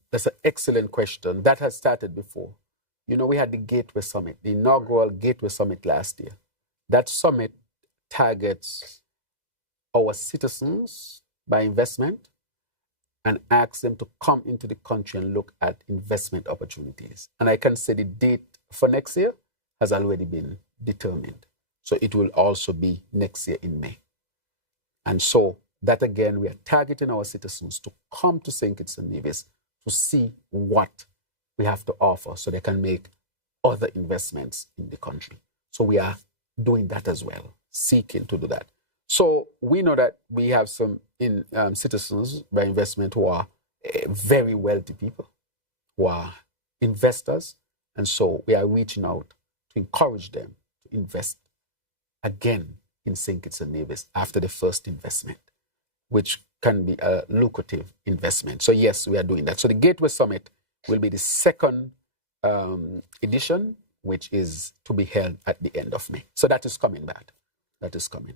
that's an excellent question. That has started before. You know, we had the Gateway Summit, the inaugural Gateway Summit last year. That summit targets our citizens by investment and asks them to come into the country and look at investment opportunities. And I can say the date for next year has already been determined. So it will also be next year in May. And so that again, we are targeting our citizens to come to St. Kitts and Nevis to see what we have to offer so they can make other investments in the country. So we are doing that as well, seeking to do that. So we know that we have some citizens by investment who are very wealthy people, who are investors. And so we are reaching out to encourage them to invest again in St. Kitts and Nevis after the first investment, which can be a lucrative investment. So yes, we are doing that. So the Gateway Summit will be the second edition, which is to be held at the end of May. So that is coming back. That is coming.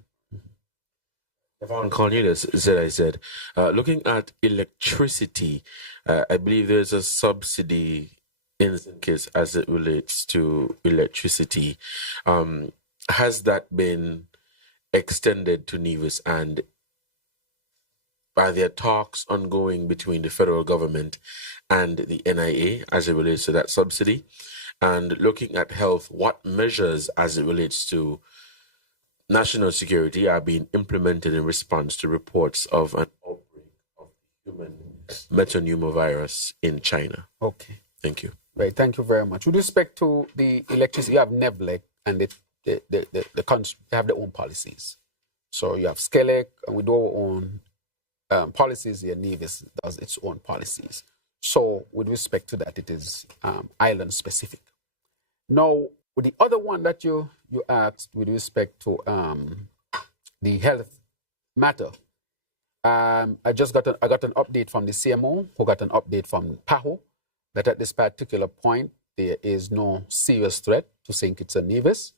Devon Cornelius, ZIZ, looking at electricity, I believe there's a subsidy in St. Kitts as it relates to electricity. Has that been extended to Nevis, and are there talks ongoing between the federal government and the NIA as it relates to that subsidy? And looking at health, what measures as it relates to national security are being implemented in response to reports of an outbreak of human metapneumovirus in China? Okay. Thank you. Right, thank you very much. With respect to the electricity, you have NEVLEC, and the country, they have their own policies. So you have SCELEC, and we do our own policies here. Nevis does its own policies. So with respect to that, it is island specific. Now, with the other one that you asked with respect to the health matter, I got an update from the CMO, who got an update from PAHO, that at this particular point, there is no serious threat to St. Kitts and Nevis,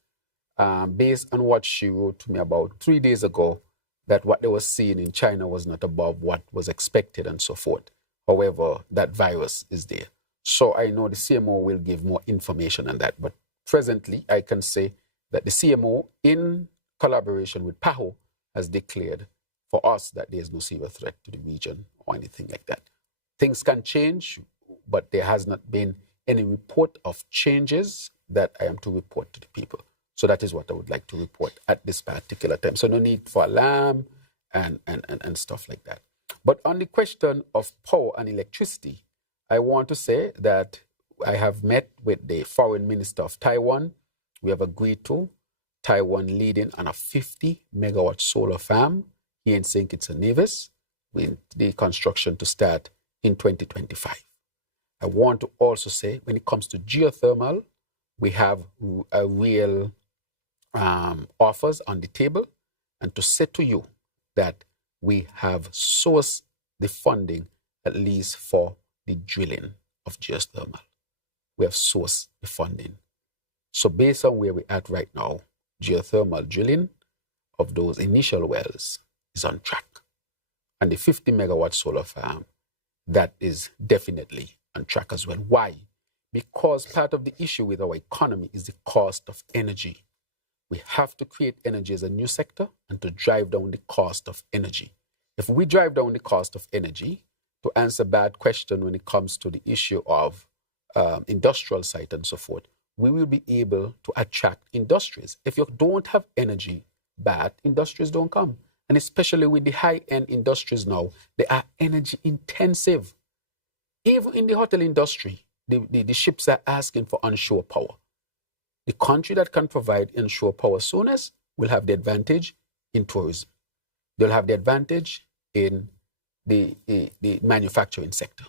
based on what she wrote to me about 3 days ago, that what they were seeing in China was not above what was expected and so forth. However, that virus is there. So I know the CMO will give more information on that. But presently, I can say that the CMO, in collaboration with PAHO, has declared for us that there is no serious threat to the region or anything like that. Things can change but there has not been any report of changes that I am to report to the people. So that is what I would like to report at this particular time. So no need for alarm and stuff like that. But on the question of power and electricity, I want to say that I have met with the foreign minister of Taiwan. We have agreed to Taiwan leading on a 50 megawatt solar farm here in St. Kitts and Nevis, with the construction to start in 2025. I want to also say, when it comes to geothermal, we have a real offers on the table, and to say to you that we have sourced the funding at least for the drilling of geothermal. We have sourced the funding. So based on where we're at right now, geothermal drilling of those initial wells is on track. And the 50 megawatt solar farm, that is definitely on track as well. Why? Because part of the issue with our economy is the cost of energy. We have to create energy as a new sector and to drive down the cost of energy. If we drive down the cost of energy, to answer bad question when it comes to the issue of industrial site and so forth, we will be able to attract industries. If you don't have energy, bad industries don't come. And especially with the high-end industries now, they are energy intensive. Even in the hotel industry, the ships are asking for onshore power. The country that can provide onshore power soonest will have the advantage in tourism. They'll have the advantage in the manufacturing sector.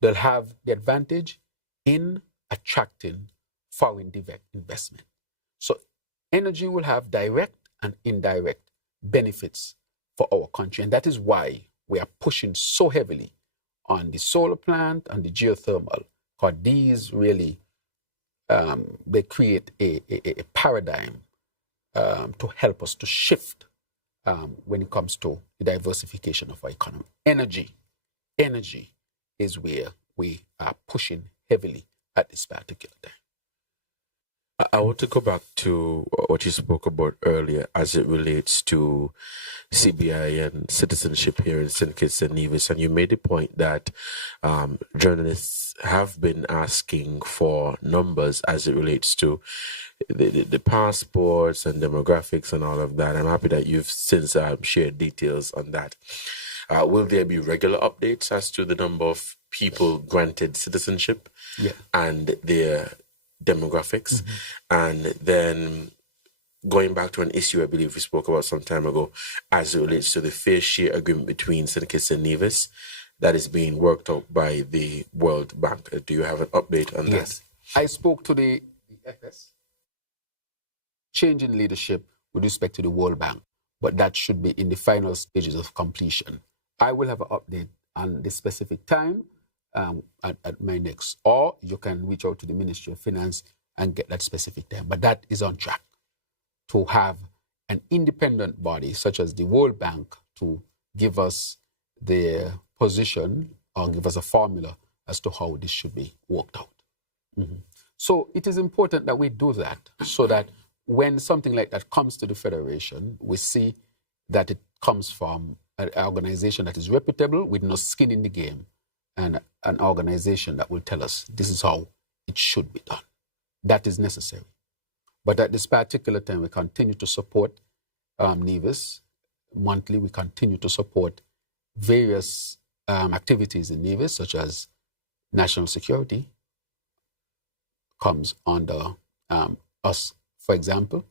They'll have the advantage in attracting foreign direct investment. So energy will have direct and indirect benefits for our country. And that is why we are pushing so heavily on the solar plant and the geothermal, because these really, they create a paradigm to help us to shift when it comes to the diversification of our economy. Energy is where we are pushing heavily at this particular time. I want to go back to what you spoke about earlier as it relates to CBI and citizenship here in St. Kitts and Nevis. And you made the point that journalists have been asking for numbers as it relates to the passports and demographics and all of that. I'm happy that you've since shared details on that. Will there be regular updates as to the number of people granted citizenship and their demographics? And then going back to an issue I believe we spoke about some time ago as it relates to the fair share agreement between St. Kitts and Nevis that is being worked out by the World Bank. Do you have an update on that? I spoke to the FS. Change in leadership with respect to the World Bank, but that should be in the final stages of completion. I will have an update on the specific time at my next, or you can reach out to the Ministry of Finance and get that specific time. But that is on track to have an independent body such as the World Bank to give us their position or give us a formula as to how this should be worked out. So it is important that we do that so that when something like that comes to the Federation, we see that it comes from an organization that is reputable with no skin in the game, and an organization that will tell us this is how it should be done. That is necessary. But at this particular time, we continue to support Nevis. Monthly, we continue to support various activities in Nevis, such as national security comes under us. For example,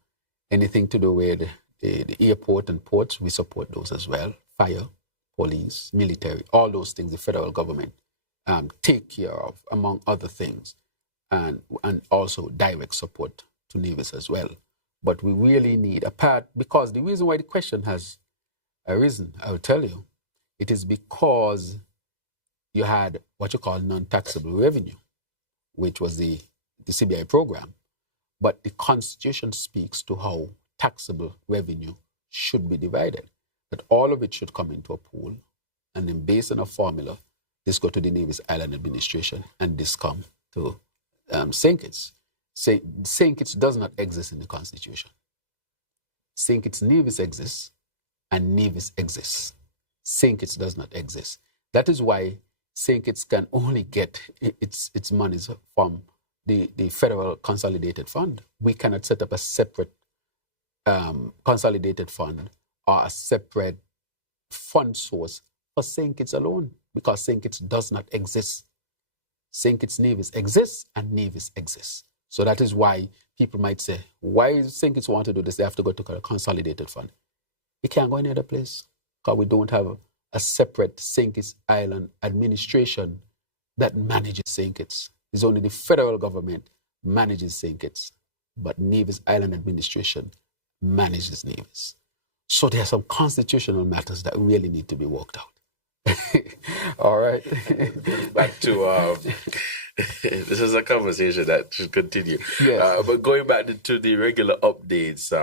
anything to do with the airport and ports, we support those as well. Fire, police, military, all those things the federal government take care of, among other things, and also direct support to Nevis as well. But we really need a part, because the reason why the question has arisen, I will tell you, it is because you had what you call non-taxable revenue, which was the CBI program. But the Constitution speaks to how taxable revenue should be divided, that all of it should come into a pool, and then based on a formula, this go to the Nevis Island Administration, and this come to St. Kitts. St. Kitts does not exist in the Constitution. St. Kitts Nevis exists, and Nevis exists. St. Kitts does not exist. That is why St. Kitts can only get its monies from the federal consolidated fund. We cannot set up a separate consolidated fund or a separate fund source for St. Kitts alone, because St. Kitts does not exist. St. Kitts Nevis exists and Nevis exists. So that is why people might say, why St. Kitts want to do this? They have to go to a consolidated fund. It can't go any other place because we don't have a separate St. Kitts Island administration that manages St. Kitts. It's only the federal government manages St. Kitts, but Nevis Island administration manages Nevis. So there are some constitutional matters that really need to be worked out. All right. Back to this is a conversation that should continue. Yes. But going back to the regular updates,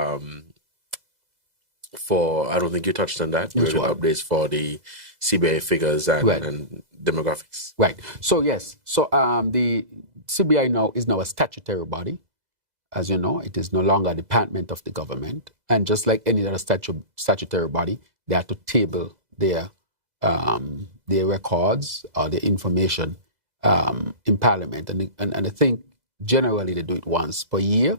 for I don't think you touched on that. Regular updates for the CBI figures and demographics. Right. So yes. So the CBI is now a statutory body. As you know, it is no longer a department of the government. And just like any other statutory body, they have to table their records or their information in Parliament. And I think generally they do it once per year,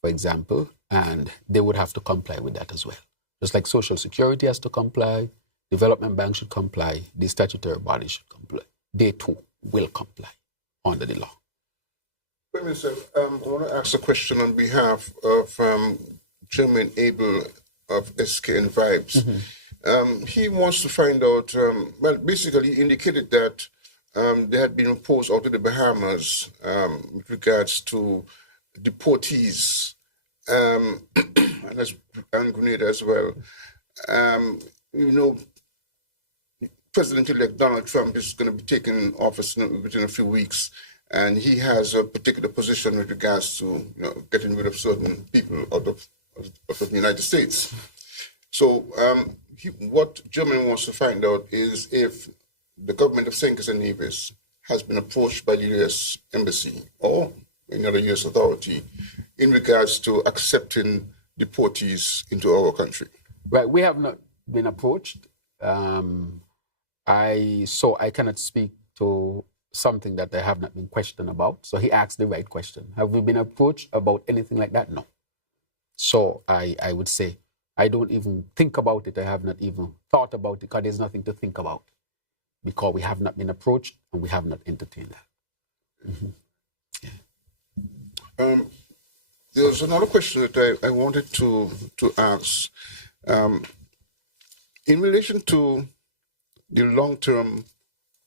for example, and they would have to comply with that as well. Just like Social Security has to comply, Development Bank should comply, the statutory body should comply. They too will comply under the law. Wait a minute, sir. I want to ask a question on behalf of Chairman Abel of SK and Vibes. Mm-hmm. He wants to find out, basically he indicated that there had been reports out of the Bahamas with regards to deportees and Grenada as well. President-elect Donald Trump is going to be taking office within a few weeks. And he has a particular position with regards to getting rid of certain people out of the United States. So what Germany wants to find out is if the government of St. Kitts and Nevis has been approached by the U.S. Embassy or any other U.S. authority in regards to accepting deportees into our country. Right. We have not been approached. I cannot speak to something that I have not been questioned about. So he asked the right question. Have we been approached about anything like that? No. So I would say I don't even think about it. I have not even thought about it because there's nothing to think about because we have not been approached and we have not entertained that. Mm-hmm. Yeah. There's another question that I wanted to ask. In relation to the long-term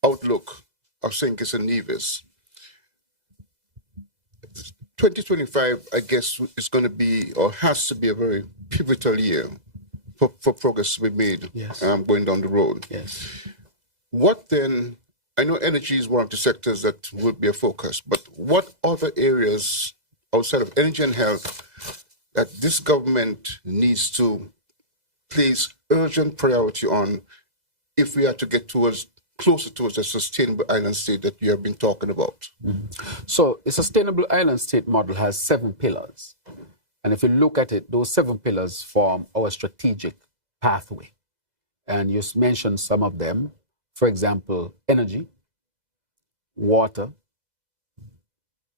outlook of St. Kitts and Nevis, 2025, I guess, is going to be or has to be a very pivotal year for progress to be made. Yes. Going down the road. Yes. What then, I know energy is one of the sectors that will be a focus, but what other areas outside of energy and health that this government needs to place urgent priority on if we are to get closer towards a sustainable island state that you have been talking about? Mm-hmm. So the sustainable island state model has 7 pillars. And if you look at it, those 7 pillars form our strategic pathway. And you mentioned some of them. For example, energy, water,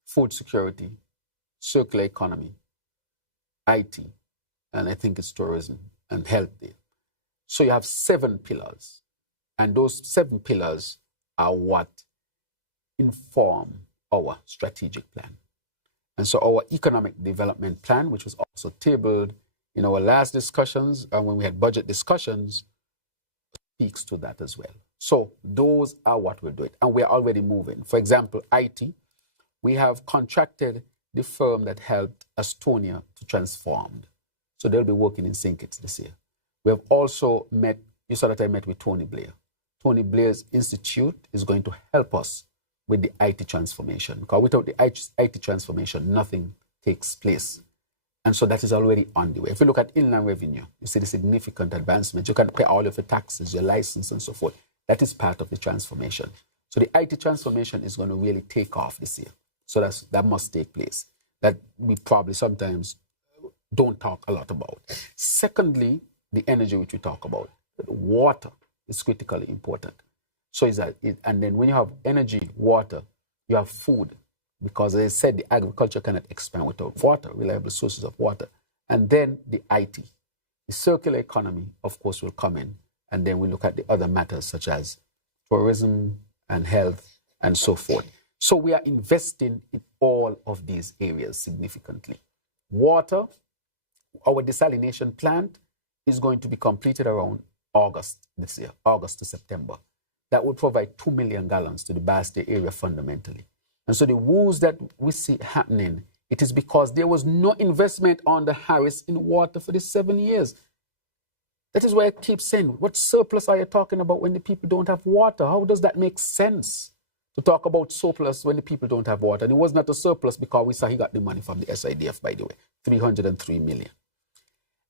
food security, circular economy, IT, and I think it's tourism and health there. So you have 7 pillars. And those 7 pillars are what inform our strategic plan. And so our economic development plan, which was also tabled in our last discussions and when we had budget discussions, speaks to that as well. So those are what we're doing. And we're already moving. For example, IT, we have contracted the firm that helped Estonia to transform. So they'll be working in St. Kitts this year. We have also met, you saw that I met with Tony Blair. Tony Blair's institute is going to help us with the IT transformation. Because without the IT transformation, nothing takes place. And so that is already on the way. If you look at inland revenue, you see the significant advancement. You can pay all of your taxes, your license, and so forth. That is part of the transformation. So the IT transformation is going to really take off this year. So that must take place. That we probably sometimes don't talk a lot about. Secondly, the energy which we talk about. Water is critically important. So and then when you have energy, water, you have food, because they said the agriculture cannot expand without water, reliable sources of water. And then the IT, the circular economy, of course, will come in. And then we look at the other matters such as tourism and health and so forth. So we are investing in all of these areas significantly. Water, our desalination plant is going to be completed around August this year, August to September. That will provide 2 million gallons to the Basti area fundamentally. And so the woes that we see happening, it is because there was no investment on the Harris in water for the 7 years. That is why I keep saying, what surplus are you talking about when the people don't have water? How does that make sense to talk about surplus when the people don't have water? And it was not a surplus because we saw he got the money from the SIDF, by the way, 303 million.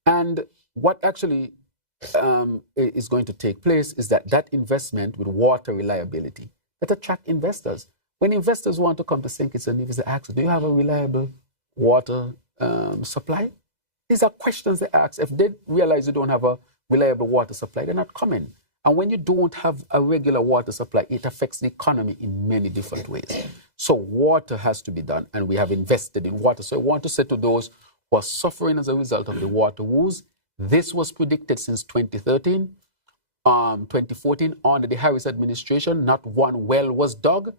And what actually is going to take place is that investment with water reliability that attract investors. When investors want to come to St. Kitts and Nevis, they ask, do you have a reliable water supply? These are questions they ask. If they realize you don't have a reliable water supply, they're not coming. And when you don't have a regular water supply, it affects the economy in many different ways. So water has to be done, and we have invested in water. So I want to say to those who are suffering as a result of the water woes, this was predicted since 2013, 2014, under the Harris administration. Not one well was dug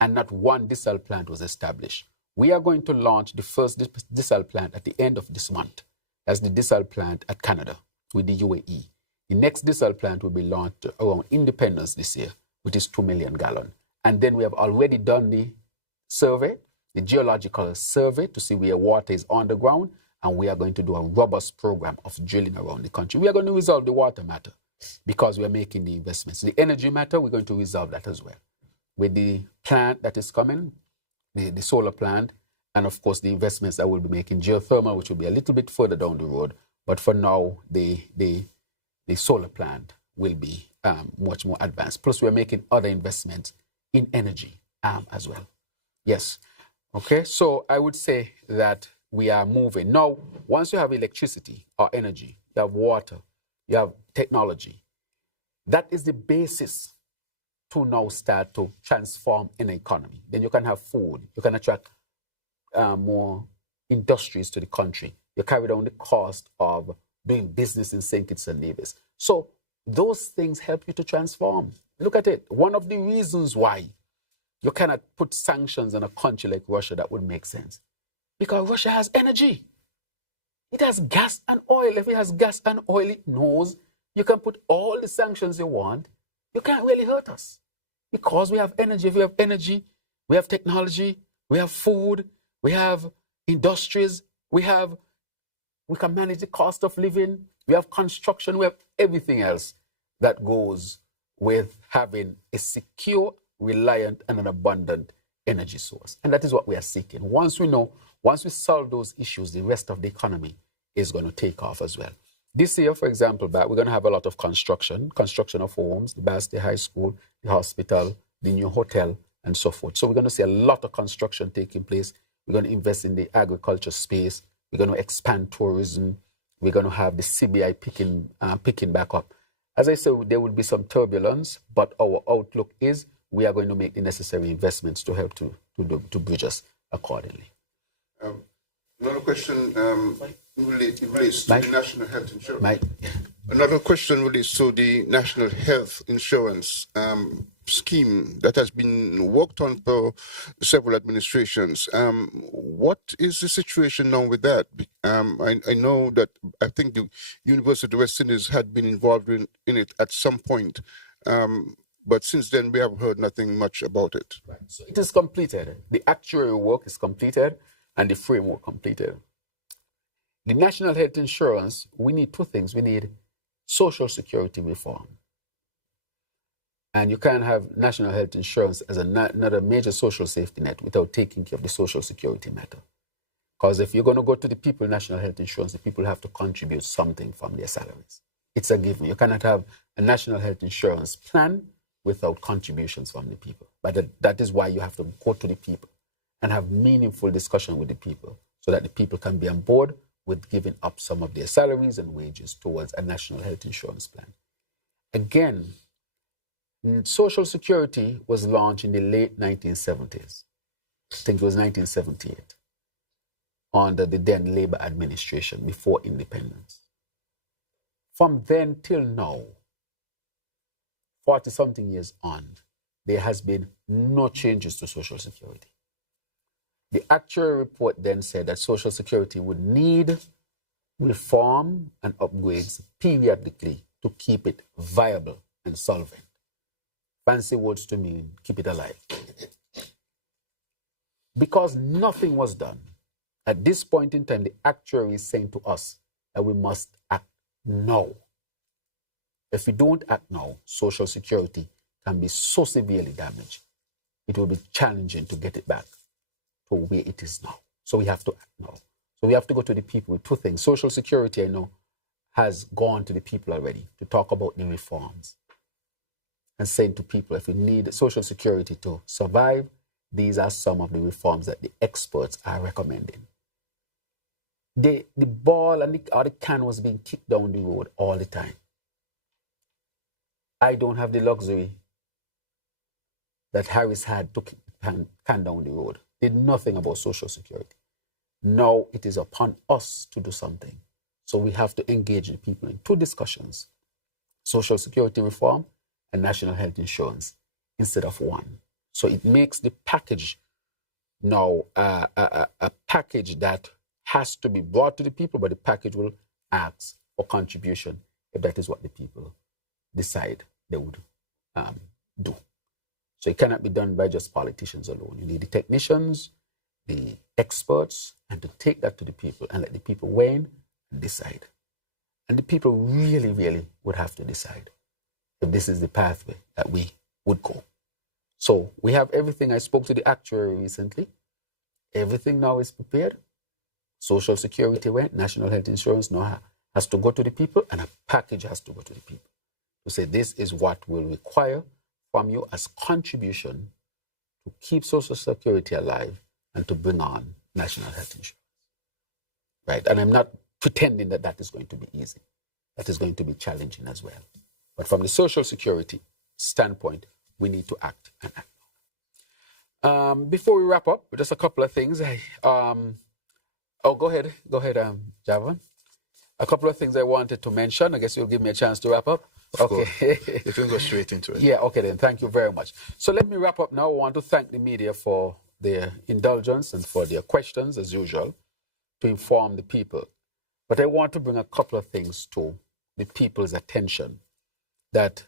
and not one desal plant was established. We are going to launch the first desal plant at the end of this month. That's the desal plant at Canada with the UAE. The next desal plant will be launched around Independence this year, which is 2 million gallons. And then we have already done the survey, the geological survey, to see where water is on the ground. And we are going to do a robust program of drilling around the country. We are going to resolve the water matter because we are making the investments. The energy matter, we're going to resolve that as well. With the plant that is coming, the solar plant, and of course the investments that we'll be making, geothermal, which will be a little bit further down the road. But for now, the solar plant will be much more advanced. Plus, we're making other investments in energy as well. Yes. Okay, so I would say that we are moving. Now, once you have electricity or energy, you have water, you have technology, that is the basis to now start to transform an economy. Then you can have food, you can attract more industries to the country. You carry down the cost of doing business in St. Kitts and Nevis. So those things help you to transform. Look at it. One of the reasons why you cannot put sanctions on a country like Russia, that would make sense. Because Russia has energy. It has gas and oil. If it has gas and oil, it knows you can put all the sanctions you want. You can't really hurt us. Because we have energy. If we have energy, we have technology, we have food, we have industries, we can manage the cost of living, we have construction, we have everything else that goes with having a secure, reliant, and an abundant energy source. And that is what we are seeking. Once we solve those issues, the rest of the economy is going to take off as well. This year, for example, we're going to have a lot of construction of homes, the Basti High School, the hospital, the new hotel, and so forth. So we're going to see a lot of construction taking place. We're going to invest in the agriculture space. We're going to expand tourism. We're going to have the CBI picking back up. As I said, there will be some turbulence, but our outlook is we are going to make the necessary investments to help to bridge us accordingly. Another question relates to the National Health Insurance. Another question relates to the National Health Insurance scheme that has been worked on for several administrations. What is the situation now with that? I know that I think the University of the West Indies had been involved in it at some point, but since then we have heard nothing much about it. Right. So it is completed. The actuarial work is completed and the framework completed. The National Health Insurance, we need two things. We need Social Security reform. And you can't have National Health Insurance as another major social safety net without taking care of the Social Security matter. Because if you're going to go to the people National Health Insurance, the people have to contribute something from their salaries. It's a given. You cannot have a National Health Insurance plan without contributions from the people. But that is why you have to go to the people and have meaningful discussion with the people so that the people can be on board with giving up some of their salaries and wages towards a National Health Insurance plan. Again, Social Security was launched in the late 1970s. I think it was 1978, under the then Labour administration before independence. From then till now, 40-something years on, there has been no changes to Social Security. The actual report then said that Social Security would need reform and upgrades periodically to keep it viable and solvent. Fancy words to mean keep it alive. Because nothing was done, at this point in time, the actuary is saying to us that we must act now. If we don't act now, Social Security can be so severely damaged, it will be challenging to get it back to where it is now. So we have to act now. So we have to go to the people with two things. Social Security, I know, has gone to the people already to talk about the reforms and saying to people, if you need Social Security to survive, these are some of the reforms that the experts are recommending. The ball and the can was being kicked down the road all the time. I don't have the luxury that Harris had to kick the can down the road. Did nothing about Social Security. Now it is upon us to do something. So we have to engage the people in two discussions: Social Security reform and national health insurance, instead of one. So it makes the package now a package that has to be brought to the people, but the package will ask for contribution if that is what the people decide they would do. So it cannot be done by just politicians alone. You need the technicians, the experts, and to take that to the people and let the people weigh in and decide. And the people really, really would have to decide if this is the pathway that we would go. So we have everything. I spoke to the actuary recently. Everything now is prepared. Social Security went, national health insurance now has to go to the people, and a package has to go to the people to say this is what we'll require from you as contribution to keep Social Security alive and to bring on national health insurance. Right? And I'm not pretending that that is going to be easy. That is going to be challenging as well. But from the Social Security standpoint, we need to act and act. Before we wrap up, just a couple of things. Go ahead, Javan. A couple of things I wanted to mention. I guess you'll give me a chance to wrap up. Okay. You can go straight into it. Yeah, okay then. Thank you very much. So let me wrap up now. I want to thank the media for their indulgence and for their questions, as usual, to inform the people. But I want to bring a couple of things to the people's attention that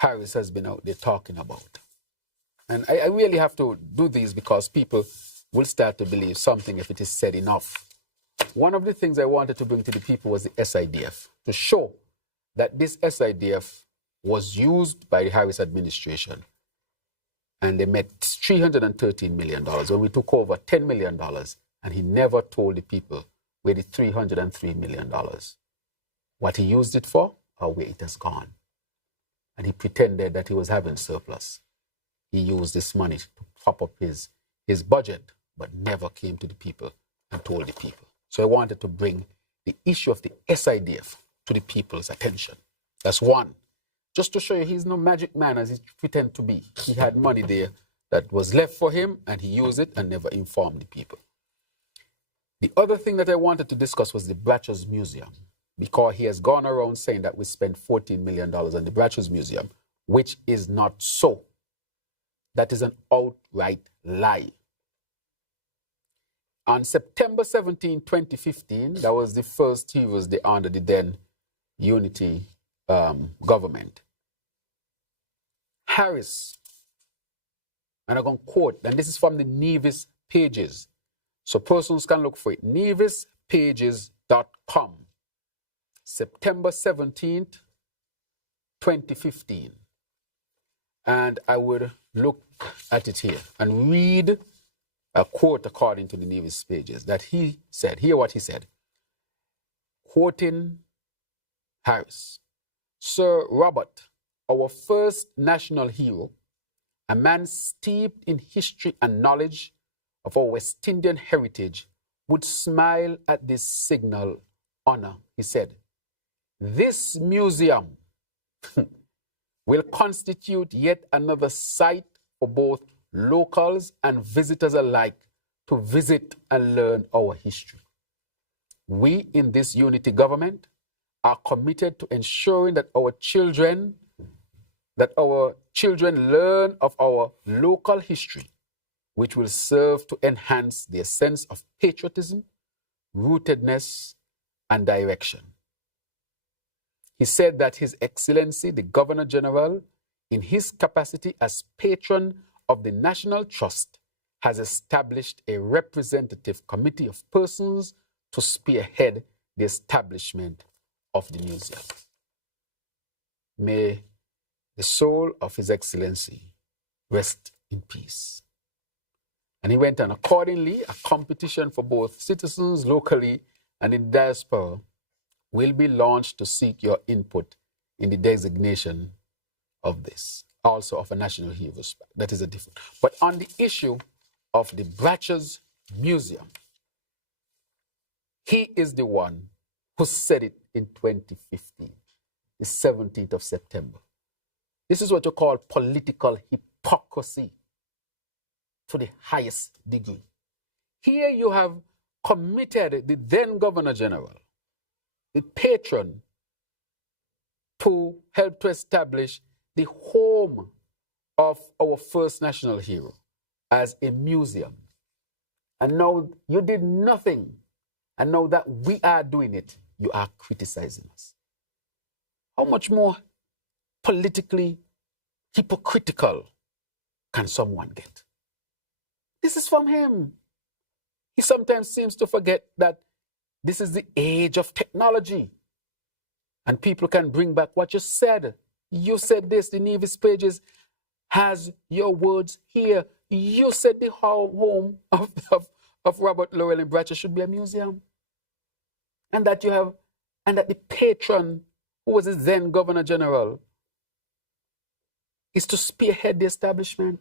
Harris has been out there talking about. And I really have to do these because people will start to believe something if it is said enough. One of the things I wanted to bring to the people was the SIDF, to show that this SIDF was used by the Harris administration, and they met $313 million. When we took over $10 million, and he never told the people where the $303 million, what he used it for or where it has gone. And he pretended that he was having surplus. He used this money to prop up his budget, but never came to the people and told the people. So I wanted to bring the issue of the SIDF to the people's attention. That's one. Just to show you he's no magic man as he pretended to be. He had money there that was left for him, and he used it and never informed the people. The other thing that I wanted to discuss was the Bratcher's Museum, because he has gone around saying that we spent $14 million on the Bratcher's Museum, which is not so. That is an outright lie. On September 17, 2015, that was the first he was under the then Unity government. Harris, and I'm going to quote, and this is from the Nevis pages, so persons can look for it, nevispages.com, September 17th, 2015. And I would look at it here and read a quote according to the Nevis pages that he said. Hear what he said. Quoting Harris. Sir Robert, our first national hero, a man steeped in history and knowledge of our West Indian heritage, would smile at this signal honor. He said, this museum will constitute yet another site for both locals and visitors alike to visit and learn our history. We in this unity government are committed to ensuring that our children learn of our local history, which will serve to enhance their sense of patriotism, rootedness, and direction. He said that His Excellency, the Governor General, in his capacity as patron of the National Trust, has established a representative committee of persons to spearhead the establishment of the museum. May the soul of His Excellency rest in peace. And he went on, accordingly, a competition for both citizens locally and in diaspora will be launched to seek your input in the designation of this, also of a national hero. That is a different. But on the issue of the Bratches Museum, he is the one who said it in 2015, the 17th of September. This is what you call political hypocrisy to the highest degree. Here you have committed the then Governor General, the patron, to help to establish the home of our first national hero as a museum. And now you did nothing. And now that we are doing it, you are criticizing us. How much more politically hypocritical can someone get? This is from him. He sometimes seems to forget that this is the age of technology. And people can bring back what you said. You said this, the Nevis Pages has your words here. You said the home of Robert Lowell in Bratcher should be a museum. And that the patron, who was his then Governor General, is to spearhead the establishment.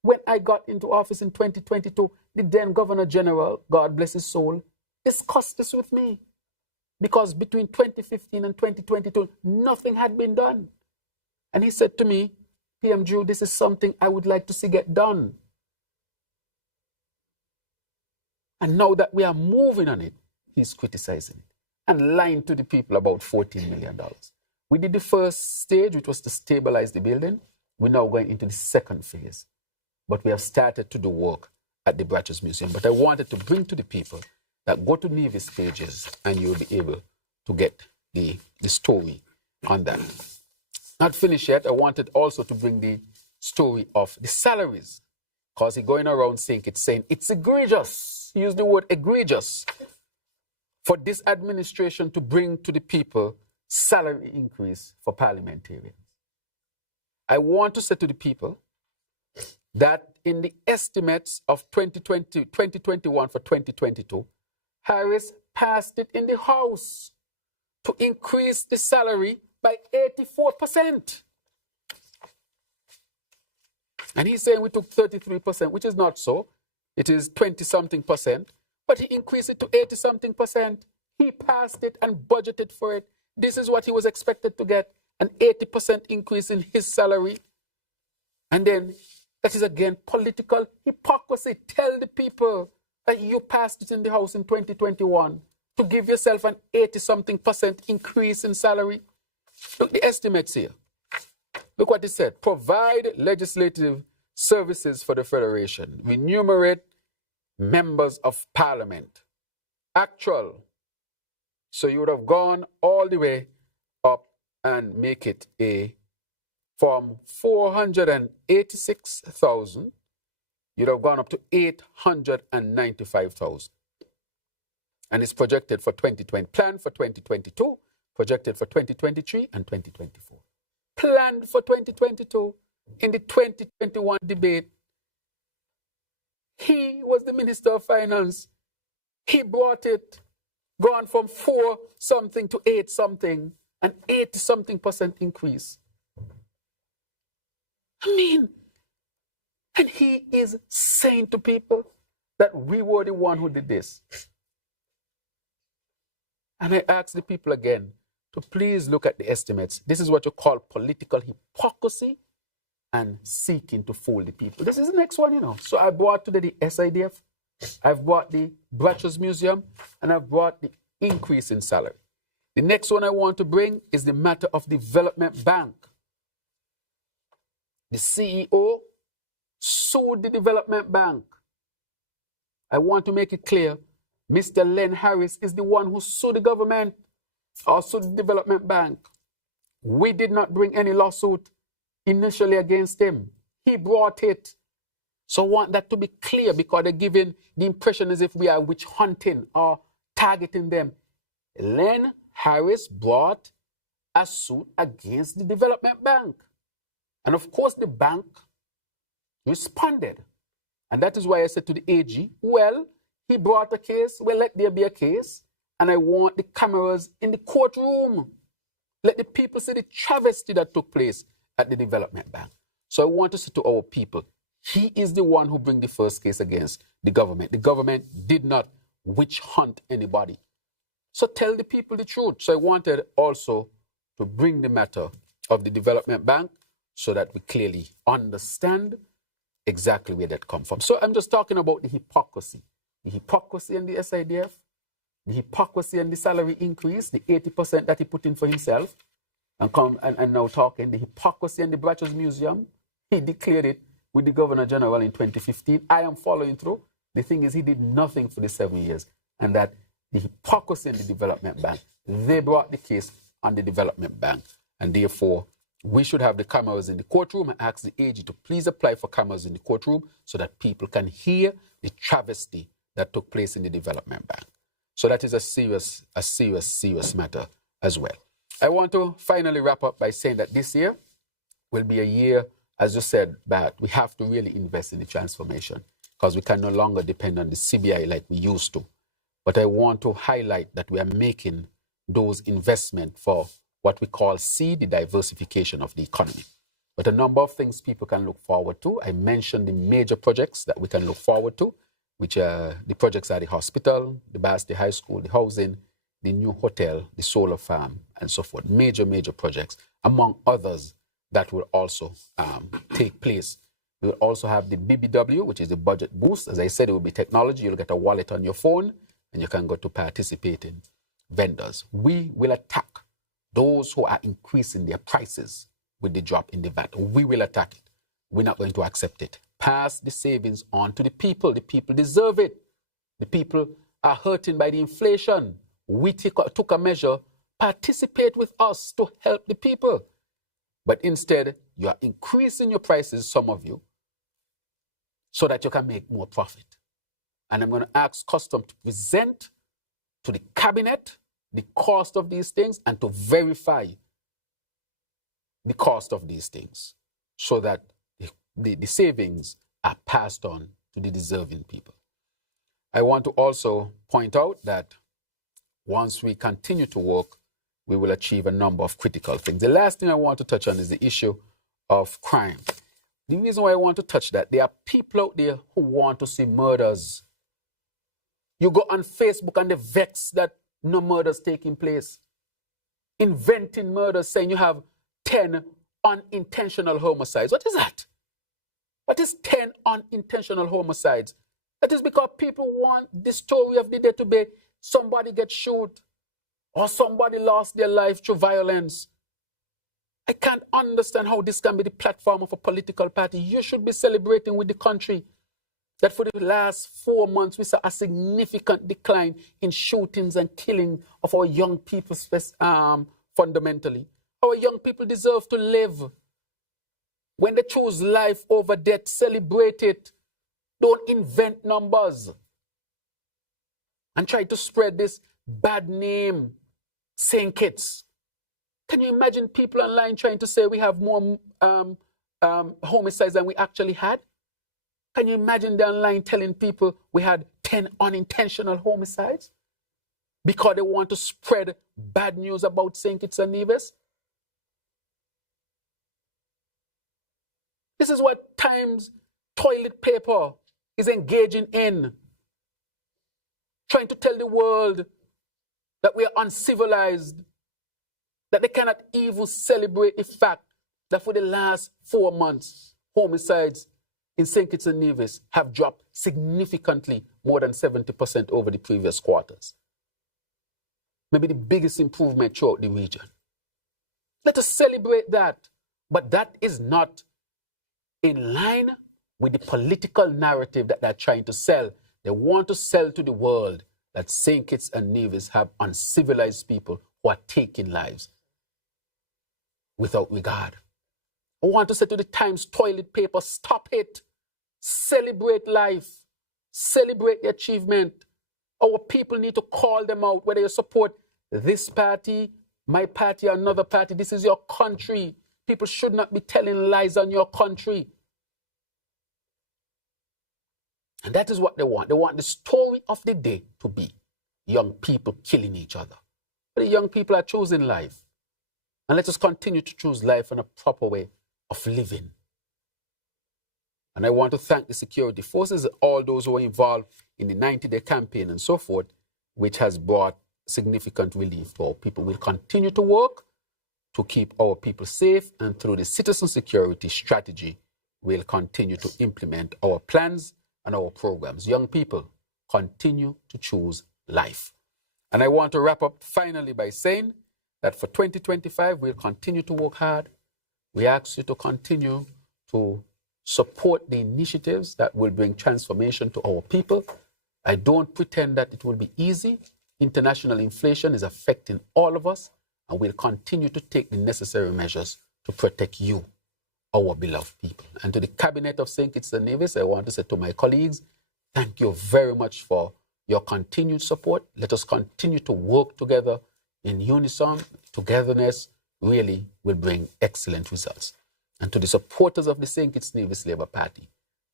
When I got into office in 2022, the then Governor General, God bless his soul, discussed this with me. Because between 2015 and 2022, nothing had been done. And he said to me, PM Drew, this is something I would like to see get done. And now that we are moving on it, he's criticizing it and lying to the people about $14 million. We did the first stage, which was to stabilize the building. We're now going into the second phase. But we have started to do work at the Bratches Museum. But I wanted to bring to the people that go to Nevis Pages and you'll be able to get the story on that. Not finished yet, I wanted also to bring the story of the salaries. Because he's going around saying it's egregious. He used the word egregious for this administration to bring to the people salary increase for parliamentarians. I want to say to the people that in the estimates of 2021 for 2022, Harris passed it in the House to increase the salary by 84%. And he's saying we took 33%, which is not so. It is 20-something percent. But he increased it to 80-something percent. He passed it and budgeted for it. This is what he was expected to get, an 80% increase in his salary. And then that is again political hypocrisy. Tell the people that you passed it in the House in 2021 to give yourself an 80-something percent increase in salary. Look, the estimates here. Look what it said. Provide legislative services for the Federation. Remunerate members of Parliament. Actual. So you would have gone all the way up and make it from 486,000, you'd have gone up to 895,000. And it's projected for 2020, planned for 2022, projected for 2023 and 2024. Planned for 2022. In the 2021 debate, he was the Minister of Finance. He brought it, gone from 4-something to 8-something, an 80-something percent increase. I mean, and he is saying to people that we were the one who did this. And I ask the people again, to please look at the estimates. This is what you call political hypocrisy and seeking to fool the people. This is the next one, you know. So I brought today the SIDF, I've brought the Bratcher's Museum, and I've brought the increase in salary. The next one I want to bring is the matter of Development Bank. The CEO sued the Development Bank. I want to make it clear, Mr. Len Harris is the one who sued the government, or sued the Development Bank. We did not bring any lawsuit initially against him. He brought it. So I want that to be clear, because they're giving the impression as if we are witch hunting or targeting them. Len Harris brought a suit against the Development Bank. And of course, the bank responded. And that is why I said to the AG, well, he brought a case, well, let there be a case. And I want the cameras in the courtroom. Let the people see the travesty that took place at the Development Bank. So I want to say to our people, he is the one who bring the first case against the government. The government did not witch hunt anybody. So tell the people the truth. So I wanted also to bring the matter of the Development Bank so that we clearly understand exactly where that comes from. So I'm just talking about the hypocrisy. The hypocrisy in the SIDF, the hypocrisy and the salary increase, the 80% that he put in for himself, and now talking the hypocrisy and the Bratcher's Museum. He declared it with the Governor General in 2015. I am following through. The thing is, he did nothing for the 7 years. And that the hypocrisy in the Development Bank, they brought the case on the Development Bank. And therefore, we should have the cameras in the courtroom and ask the AG to please apply for cameras in the courtroom so that people can hear the travesty that took place in the Development Bank. So that is a serious matter as well. I want to finally wrap up by saying that this year will be a year, as you said, that we have to really invest in the transformation, because we can no longer depend on the CBI like we used to. But I want to highlight that we are making those investments for what we call C, the diversification of the economy. But a number of things people can look forward to. I mentioned the major projects that we can look forward to, which are the projects at the hospital, the Basti High School, the housing, the new hotel, the solar farm, and so forth. Major projects, among others, that will also take place. We will also have the BBW, which is the budget boost. As I said, it will be technology. You'll get a wallet on your phone, and you can go to participating vendors. We will attack those who are increasing their prices with the drop in the VAT. We will attack it. We're not going to accept it. Pass the savings on to the people. The people deserve it. The people are hurting by the inflation. We took a measure. Participate with us to help the people. But instead, you are increasing your prices, some of you, so that you can make more profit. And I'm going to ask Custom to present to the cabinet the cost of these things and to verify the cost of these things so that the savings are passed on to the deserving people. I want to also point out that once we continue to work, we will achieve a number of critical things. The last thing I want to touch on is the issue of crime. The reason why I want to touch that, there are people out there who want to see murders. You go on Facebook and they vex that no murders taking place. Inventing murders, saying you have 10 unintentional homicides. What is that? What is 10 unintentional homicides? That is because people want the story of the day to be somebody gets shot or somebody lost their life through violence. I can't understand how this can be the platform of a political party. You should be celebrating with the country that for the last 4 months, we saw a significant decline in shootings and killing of our young people fundamentally. Our young people deserve to live. When they choose life over death, celebrate it. Don't invent numbers and try to spread this bad name, saying kids. Can you imagine people online trying to say we have more homicides than we actually had? Can you imagine the online telling people we had 10 unintentional homicides because they want to spread bad news about St. Kitts and Nevis? This is what Times toilet paper is engaging in. Trying to tell the world that we are uncivilized. That they cannot even celebrate the fact that for the last 4 months, homicides in St. Kitts and Nevis have dropped significantly, more than 70% over the previous quarters. Maybe the biggest improvement throughout the region. Let us celebrate that. But that is not in line with the political narrative that they're trying to sell. They want to sell to the world that St. Kitts and Nevis have uncivilized people who are taking lives without regard. I want to say to the Times toilet paper, stop it. Celebrate life. Celebrate the achievement. Our people need to call them out, whether you support this party, my party, or another party. This is your country. People should not be telling lies on your country. And that is what they want. They want the story of the day to be young people killing each other. But the young people are choosing life. And let us continue to choose life in a proper way of living. And I want to thank the security forces, all those who were involved in the 90-day campaign and so forth, which has brought significant relief to our people. We'll continue to work to keep our people safe, and through the citizen security strategy, we'll continue to implement our plans and our programs. Young people, continue to choose life. And I want to wrap up finally by saying that for 2025, we'll continue to work hard. We ask you to continue to support the initiatives that will bring transformation to our people. I don't pretend that it will be easy. International inflation is affecting all of us, and we'll continue to take the necessary measures to protect you, our beloved people. And to the Cabinet of St. Kitts and Nevis, I want to say to my colleagues, thank you very much for your continued support. Let us continue to work together in unison. Togetherness really will bring excellent results. And to the supporters of the St. Kitts Nevis Labour Party,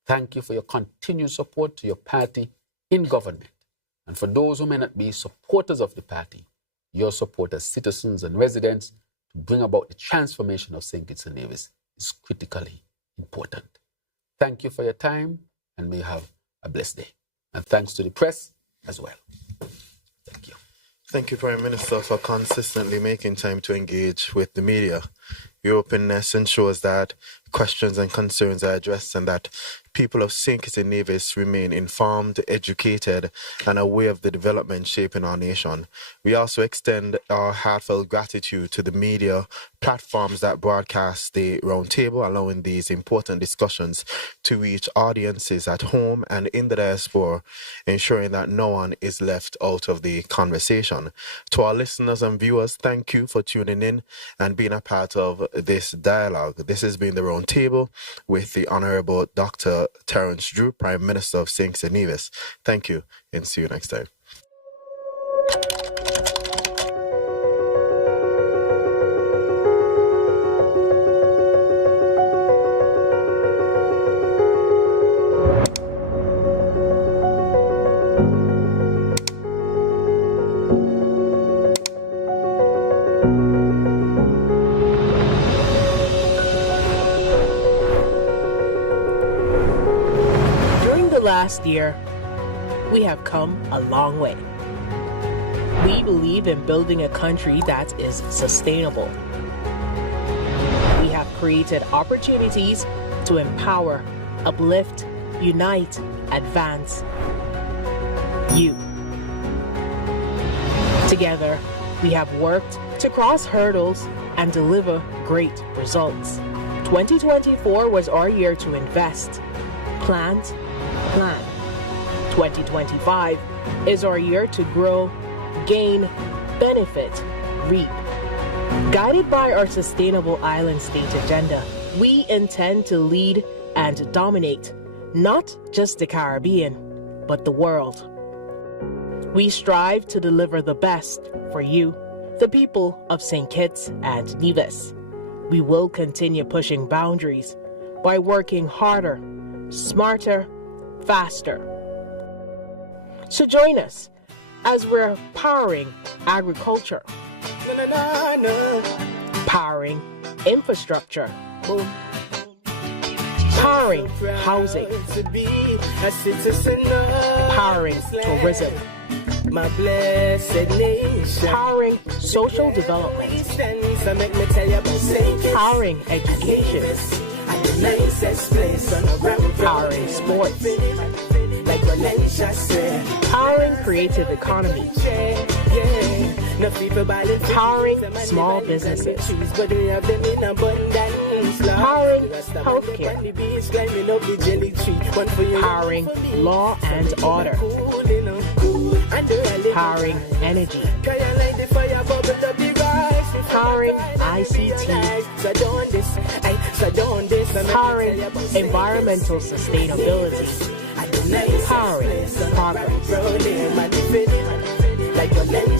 thank you for your continued support to your party in government. And for those who may not be supporters of the party, your support as citizens and residents to bring about the transformation of St. Kitts and Nevis is critically important. Thank you for your time, and may you have a blessed day. And thanks to the press as well. Thank you. Thank you, Prime Minister, for consistently making time to engage with the media. Your openness ensures that questions and concerns are addressed and that people of St. Kitts and Nevis remain informed, educated, and aware of the development shaping our nation. We also extend our heartfelt gratitude to the media platforms that broadcast the Roundtable, allowing these important discussions to reach audiences at home and in the diaspora, ensuring that no one is left out of the conversation. To our listeners and viewers, thank you for tuning in and being a part of this dialogue. This has been the Roundtable with the Honorable Dr. Terrance Drew, Prime Minister of St. Kitts and Nevis. Thank you, and see you next time. Last year, we have come a long way. We believe in building a country that is sustainable. We have created opportunities to empower, uplift, unite, advance you. Together, we have worked to cross hurdles and deliver great results. 2024 was our year to invest, plant, plan. 2025 is our year to grow, gain, benefit, reap. Guided by our sustainable island state agenda, we intend to lead and dominate not just the Caribbean, but the world. We strive to deliver the best for you, the people of St. Kitts and Nevis. We will continue pushing boundaries by working harder, smarter, faster. So join us as we're powering agriculture, powering infrastructure, powering housing, powering tourism, my blessed nation. Powering social development. Powering education. Powering sports. Powering creative economy. Powering small businesses. Powering healthcare. Powering law and order. Powering energy. Powering ICT. Powering environmental sustainability. Powering progress.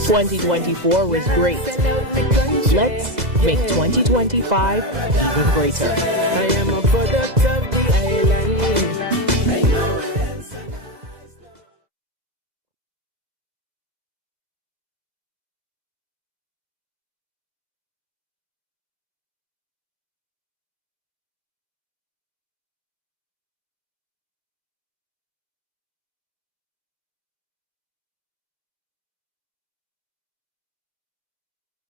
2024 was great. Let's make 2025 even greater.